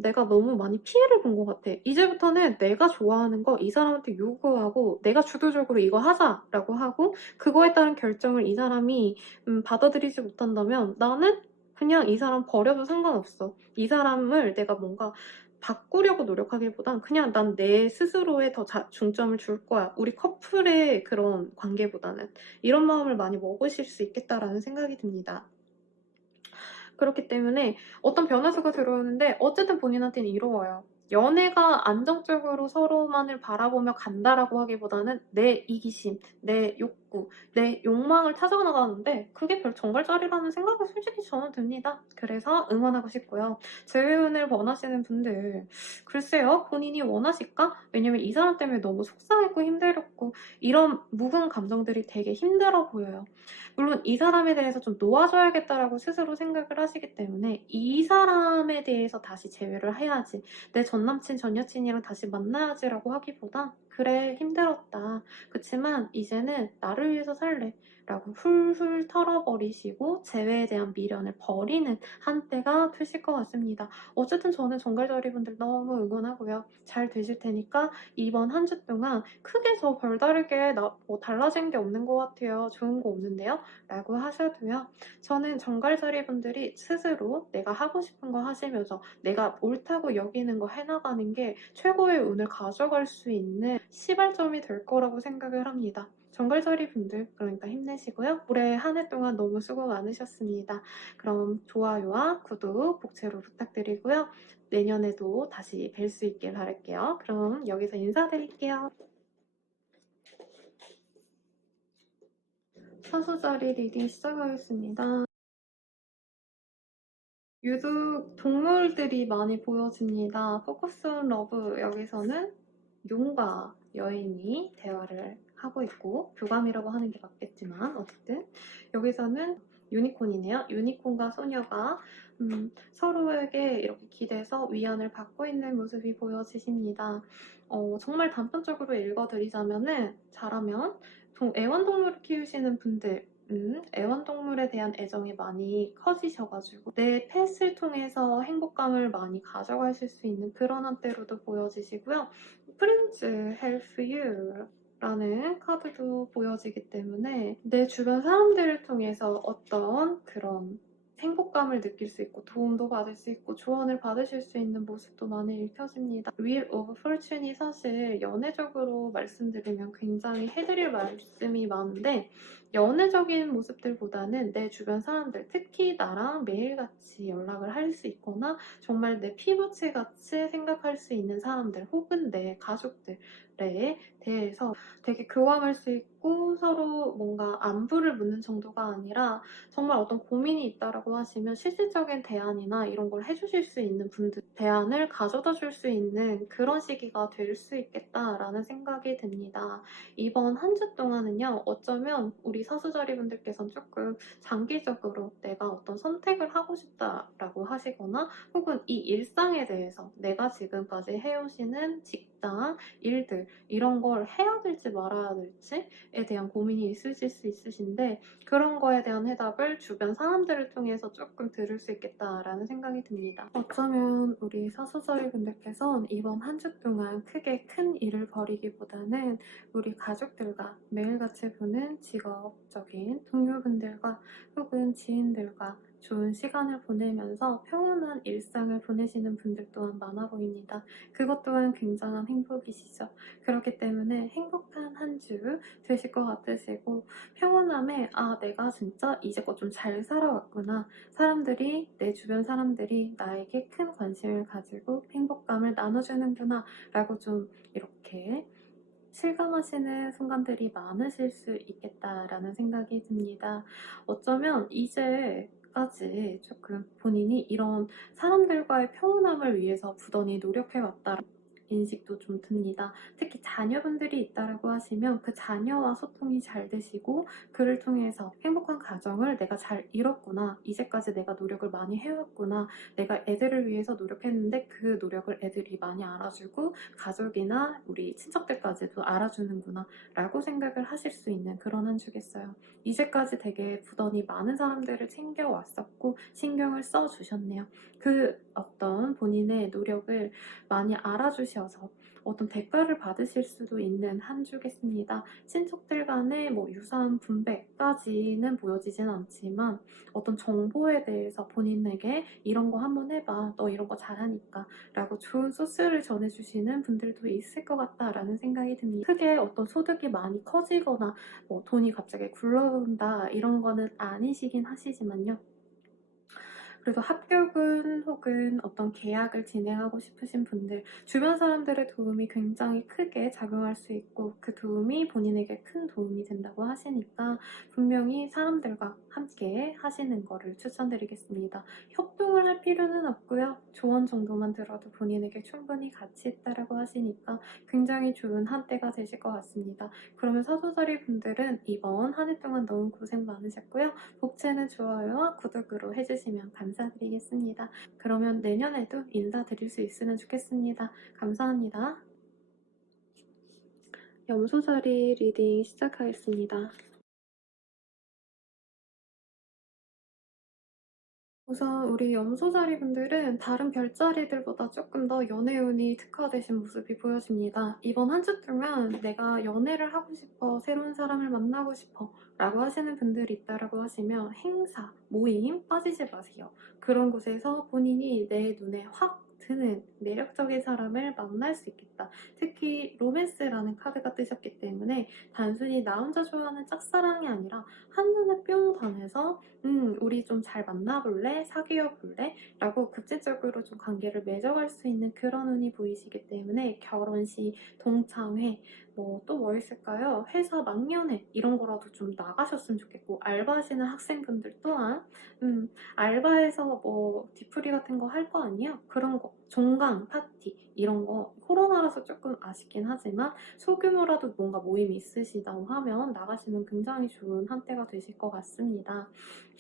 내가 너무 많이 피해를 본 것 같아. 이제부터는 내가 좋아하는 거 이 사람한테 요구하고 내가 주도적으로 이거 하자라고 하고 그거에 따른 결정을 이 사람이 받아들이지 못한다면 나는 그냥 이 사람 버려도 상관없어. 이 사람을 내가 뭔가 바꾸려고 노력하기보단 그냥 난 내 스스로에 더 중점을 줄 거야. 우리 커플의 그런 관계보다는 이런 마음을 많이 먹으실 수 있겠다라는 생각이 듭니다. 그렇기 때문에 어떤 변화수가 들어오는데 어쨌든 본인한테는 이로워요. 연애가 안정적으로 서로만을 바라보며 간다라고 하기보다는 내 이기심, 내 욕구, 내 욕망을 찾아나가는데 그게 별 정갈자리라는 생각이 솔직히 저는 듭니다. 그래서 응원하고 싶고요. 재회원을 원하시는 분들 글쎄요. 본인이 원하실까? 왜냐면 이 사람 때문에 너무 속상했고 힘들었고 이런 묵은 감정들이 되게 힘들어 보여요. 물론 이 사람에 대해서 좀 놓아줘야겠다라고 스스로 생각을 하시기 때문에 이 사람에 대해서 다시 재회를 해야지 내 전남친 전여친이랑 다시 만나야지라고 하기보다 그래 힘들었다 그치만 이제는 나를 위해서 살래 라고 훌훌 털어버리시고 재회에 대한 미련을 버리는 한때가 되실 것 같습니다. 어쨌든 저는 정갈자리분들 너무 응원하고요. 잘 되실 테니까 이번 한 주 동안 크게 저 별다르게 뭐 달라진 게 없는 것 같아요. 좋은 거 없는데요? 라고 하셔도요. 저는 정갈자리 분들이 스스로 내가 하고 싶은 거 하시면서 내가 옳다고 여기는 거 해나가는 게 최고의 운을 가져갈 수 있는 시발점이 될 거라고 생각을 합니다. 정갈자리 분들 그러니까 힘내시고요. 올해 한 해 동안 너무 수고 많으셨습니다. 그럼 좋아요와 구독 복채로 부탁드리고요. 내년에도 다시 뵐 수 있길 바랄게요. 그럼 여기서 인사드릴게요. 사수자리 리딩 시작하겠습니다. 유독 동물들이 많이 보여집니다. 포커스 온 러브 여기서는 용과 여인이 대화를 하고 있고 교감이라고 하는 게 맞겠지만 어쨌든 여기서는 유니콘이네요. 유니콘과 소녀가 서로에게 이렇게 기대서 위안을 받고 있는 모습이 보여지십니다. 정말 단편적으로 읽어드리자면은 잘하면 애완동물을 키우시는 분들 애완동물에 대한 애정이 많이 커지셔가지고 내 펫을 통해서 행복감을 많이 가져가실 수 있는 그런 한때로도 보여지시고요. Friends help you. 라는 카드도 보여지기 때문에 내 주변 사람들을 통해서 어떤 그런 행복감을 느낄 수 있고 도움도 받을 수 있고 조언을 받으실 수 있는 모습도 많이 읽혀집니다. Wheel of Fortune이 사실 연애적으로 말씀드리면 굉장히 해드릴 말씀이 많은데 연애적인 모습들보다는 내 주변 사람들, 특히 나랑 매일같이 연락을 할 수 있거나 정말 내 피부치같이 생각할 수 있는 사람들 혹은 내 가족들에 대해서 되게 교감할 수 있고 서로 뭔가 안부를 묻는 정도가 아니라 정말 어떤 고민이 있다라고 하시면 실질적인 대안이나 이런 걸 해주실 수 있는 분들 대안을 가져다 줄 수 있는 그런 시기가 될 수 있겠다라는 생각이 듭니다. 이번 한 주 동안은요. 어쩌면 우리 사수자리 분들께서는 조금 장기적으로 내가 어떤 선택을 하고 싶다라고 하시거나 혹은 이 일상에 대해서 내가 지금까지 해오시는 직장, 일들 이런 걸 해야 될지 말아야 될지에 대한 고민이 있으실 수 있으신데 그런 거에 대한 해답을 주변 사람들을 통해서 조금 들을 수 있겠다라는 생각이 듭니다. 어쩌면 우리 사수자리 분들께서는 이번 한 주 동안 크게 큰 일을 벌이기보다는 우리 가족들과 매일같이 보는 직업적인 동료분들과 혹은 지인들과 좋은 시간을 보내면서 평온한 일상을 보내시는 분들 또한 많아 보입니다. 그것 또한 굉장한 행복이시죠. 그렇기 때문에 행복한 한 주 되실 것 같으시고 평온함에 내가 진짜 이제껏 좀 잘 살아왔구나. 사람들이 내 주변 사람들이 나에게 큰 관심을 가지고 행복감을 나눠주는구나 라고 좀 이렇게 실감하시는 순간들이 많으실 수 있겠다라는 생각이 듭니다. 어쩌면 이제까지 조금 본인이 이런 사람들과의 평온함을 위해서 부단히 노력해왔다. 인식도 좀 듭니다. 특히 자녀분들이 있다라고 하시면 그 자녀와 소통이 잘 되시고 그를 통해서 행복한 가정을 내가 잘 이뤘구나. 이제까지 내가 노력을 많이 해왔구나. 내가 애들을 위해서 노력했는데 그 노력을 애들이 많이 알아주고 가족이나 우리 친척들까지도 알아주는구나 라고 생각을 하실 수 있는 그런 한 주겠어요. 이제까지 되게 부단히 많은 사람들을 챙겨왔었고 신경을 써주셨네요. 그 어떤 본인의 노력을 많이 알아주셔서 어떤 대가를 받으실 수도 있는 한 주겠습니다. 친척들 간의 유사한 분배까지는 보여지진 않지만 어떤 정보에 대해서 본인에게 이런 거 한번 해봐. 너 이런 거 잘하니까 라고 좋은 소스를 전해주시는 분들도 있을 것 같다라는 생각이 듭니다. 크게 어떤 소득이 많이 커지거나 돈이 갑자기 굴러온다 이런 거는 아니시긴 하시지만요. 그래도 합격은 혹은 어떤 계약을 진행하고 싶으신 분들, 주변 사람들의 도움이 굉장히 크게 작용할 수 있고 그 도움이 본인에게 큰 도움이 된다고 하시니까 분명히 사람들과 함께 하시는 거를 추천드리겠습니다. 협동을 할 필요는 없고요. 조언 정도만 들어도 본인에게 충분히 가치 있다라고 하시니까 굉장히 좋은 한때가 되실 것 같습니다. 그러면 사소자리 분들은 이번 한 해 동안 너무 고생 많으셨고요. 복채는 좋아요와 구독으로 해주시면 감사드리겠습니다. 그러면 내년에도 인사드릴 수 있으면 좋겠습니다. 감사합니다. 염소자리 리딩 시작하겠습니다. 우선 우리 염소자리 분들은 다른 별자리들보다 조금 더 연애운이 특화되신 모습이 보여집니다. 이번 한 주 동안 내가 연애를 하고 싶어, 새로운 사람을 만나고 싶어 라고 하시는 분들이 있다라고 하시면 행사, 모임 빠지지 마세요. 그런 곳에서 본인이 내 눈에 확 드는 매력적인 사람을 만날 수 있겠다. 특히 로맨스라는 카드가 뜨셨기 때문에 단순히 나 혼자 좋아하는 짝사랑이 아니라 한눈에 뿅 반해서 우리 좀 잘 만나볼래? 사귀어 볼래? 라고 급진적으로 좀 관계를 맺어갈 수 있는 그런 운이 보이시기 때문에 결혼식, 동창회, 또 뭐 있을까요? 회사 막년회 이런 거라도 좀 나가셨으면 좋겠고 알바하시는 학생분들 또한 알바해서 뒤풀이 같은 거 할 거 아니에요? 그런 거 종강 파티 이런 거 코로나라서 조금 아쉽긴 하지만 소규모라도 뭔가 모임이 있으시다고 하면 나가시면 굉장히 좋은 한때가 되실 것 같습니다.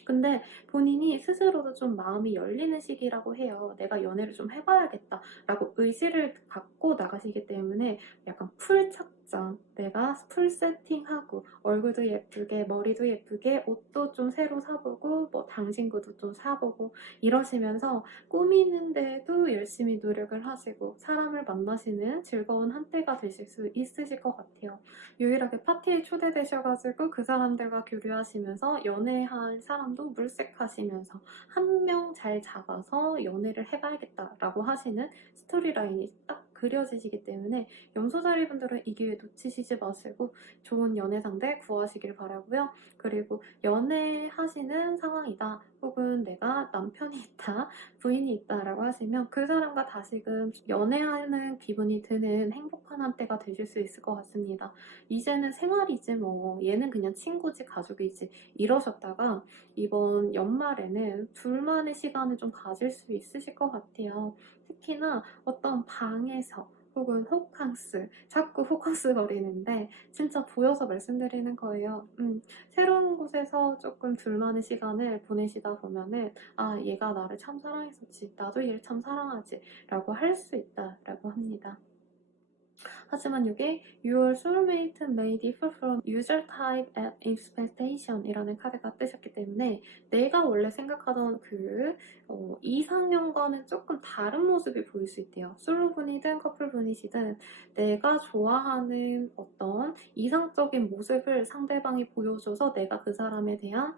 근데 본인이 스스로도 좀 마음이 열리는 시기라고 해요. 내가 연애를 좀 해봐야겠다라고 의지를 갖고 나가시기 때문에 약간 풀 착장, 내가 풀 세팅하고 얼굴도 예쁘게, 머리도 예쁘게, 옷도 좀 새로 사보고, 당신구도 좀 사보고 이러시면서 꾸미는데도 열심히 열심히 노력을 하시고 사람을 만나시는 즐거운 한때가 되실 수 있으실 것 같아요. 유일하게 파티에 초대되셔가지고 그 사람들과 교류하시면서 연애할 사람도 물색하시면서 한 명 잘 잡아서 연애를 해봐야겠다라고 하시는 스토리라인이 딱 그려지시기 때문에 염소자리 분들은 이 기회 놓치시지 마시고 좋은 연애 상대 구하시길 바라고요. 그리고 연애하시는 상황이다 혹은 내가 남편이 있다 부인이 있다라고 하시면 그 사람과 다시금 연애하는 기분이 드는 행복한 한때가 되실 수 있을 것 같습니다. 이제는 생활이지 뭐 얘는 그냥 친구지 가족이지 이러셨다가 이번 연말에는 둘만의 시간을 좀 가질 수 있으실 것 같아요. 특히나 어떤 방에서 혹은 호캉스, 자꾸 호캉스 거리는데 진짜 보여서 말씀드리는 거예요. 새로운 곳에서 조금 둘만의 시간을 보내시다 보면은 아, 얘가 나를 참 사랑했었지. 나도 얘를 참 사랑하지. 라고 할 수 있다라고 합니다. 하지만 이게 Your soulmate may differ from user type and expectation 이라는 카드가 뜨셨기 때문에 내가 원래 생각하던 그 이상형과는 조금 다른 모습이 보일 수 있대요. 솔로분이든 커플분이시든 내가 좋아하는 어떤 이상적인 모습을 상대방이 보여줘서 내가 그 사람에 대한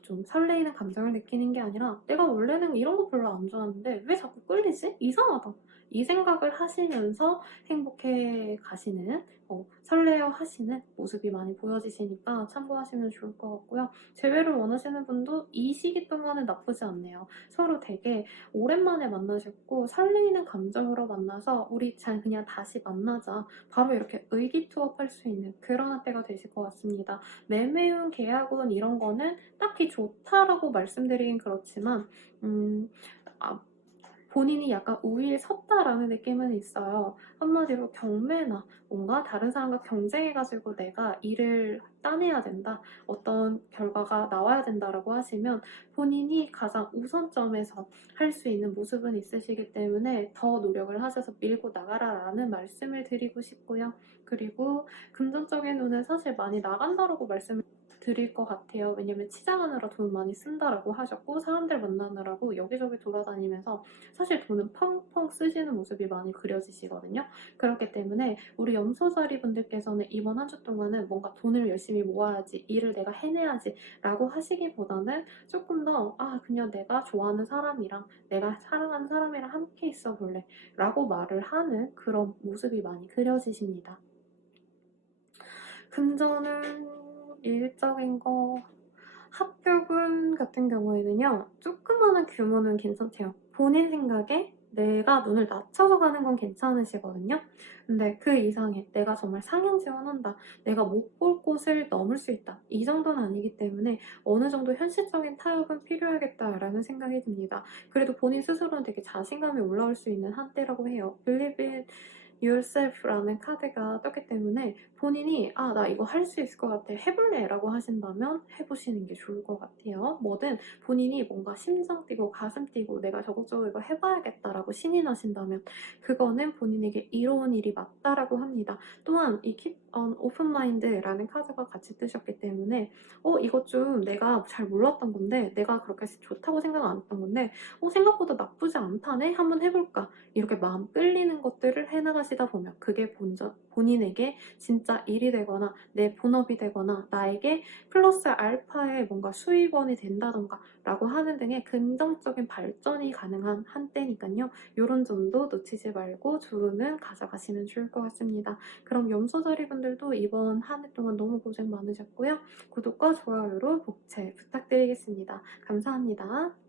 좀 설레이는 감정을 느끼는 게 아니라 내가 원래는 이런 거 별로 안 좋아하는데 왜 자꾸 끌리지? 이상하다. 이 생각을 하시면서 행복해 가시는 설레어 하시는 모습이 많이 보여지시니까 참고하시면 좋을 것 같고요. 재회를 원하시는 분도 이 시기 동안은 나쁘지 않네요. 서로 되게 오랜만에 만나셨고 설레이는 감정으로 만나서 우리 잘 그냥 다시 만나자 바로 이렇게 의기투합할 수 있는 그런 때가 되실 것 같습니다. 매매운 계약운 이런 거는 딱히 좋다라고 말씀드리긴 그렇지만 아, 본인이 약간 우위에 섰다라는 느낌은 있어요. 한마디로 경매나 뭔가 다른 사람과 경쟁해가지고 내가 일을 따내야 된다, 어떤 결과가 나와야 된다라고 하시면 본인이 가장 우선점에서 할 수 있는 모습은 있으시기 때문에 더 노력을 하셔서 밀고 나가라라는 말씀을 드리고 싶고요. 그리고 금전적인 돈은 사실 많이 나간다라고 말씀을 드릴 것 같아요. 왜냐면 치장하느라 돈 많이 쓴다라고 하셨고 사람들 만나느라고 여기저기 돌아다니면서 사실 돈은 펑펑 쓰시는 모습이 많이 그려지시거든요. 그렇기 때문에 우리 염소자리 분들께서는 이번 한 주 동안은 뭔가 돈을 열심히 모아야지, 일을 내가 해내야지 라고 하시기보다는 조금 더 그냥 내가 좋아하는 사람이랑 내가 사랑하는 사람이랑 함께 있어 볼래 라고 말을 하는 그런 모습이 많이 그려지십니다. 금전은 일적인 거, 합격운 같은 경우에는요, 조그마한 규모는 괜찮대요. 본인 생각에 내가 눈을 낮춰서 가는 건 괜찮으시거든요. 근데 그 이상의 내가 정말 상향 지원한다, 내가 못 볼 곳을 넘을 수 있다, 이 정도는 아니기 때문에 어느 정도 현실적인 타협은 필요하겠다라는 생각이 듭니다. 그래도 본인 스스로는 되게 자신감이 올라올 수 있는 한때라고 해요. Believe it yourself라는 카드가 떴기 때문에 본인이 나 이거 할 수 있을 것 같아, 해볼래 라고 하신다면 해보시는 게 좋을 것 같아요. 뭐든 본인이 뭔가 심장 뛰고 가슴 뛰고 내가 저것저것 이거 해봐야겠다라고 신이 나신다면 그거는 본인에게 이로운 일이 맞다라고 합니다. 또한 이 Keep on Open Mind라는 카드가 같이 뜨셨기 때문에 이것 좀 내가 잘 몰랐던 건데, 내가 그렇게 좋다고 생각 안 했던 건데 생각보다 나쁘지 않다네? 한번 해볼까? 이렇게 마음 끌리는 것들을 해나가시다 보면 그게 본인에게 진짜 일이 되거나 내 본업이 되거나 나에게 플러스 알파의 뭔가 수입원이 된다던가 라고 하는 등의 긍정적인 발전이 가능한 한때니까요. 이런 점도 놓치지 말고 조언은 가져가시면 좋을 것 같습니다. 그럼 염소자리 분들도 이번 한 해 동안 너무 고생 많으셨고요. 구독과 좋아요로 복채 부탁드리겠습니다. 감사합니다.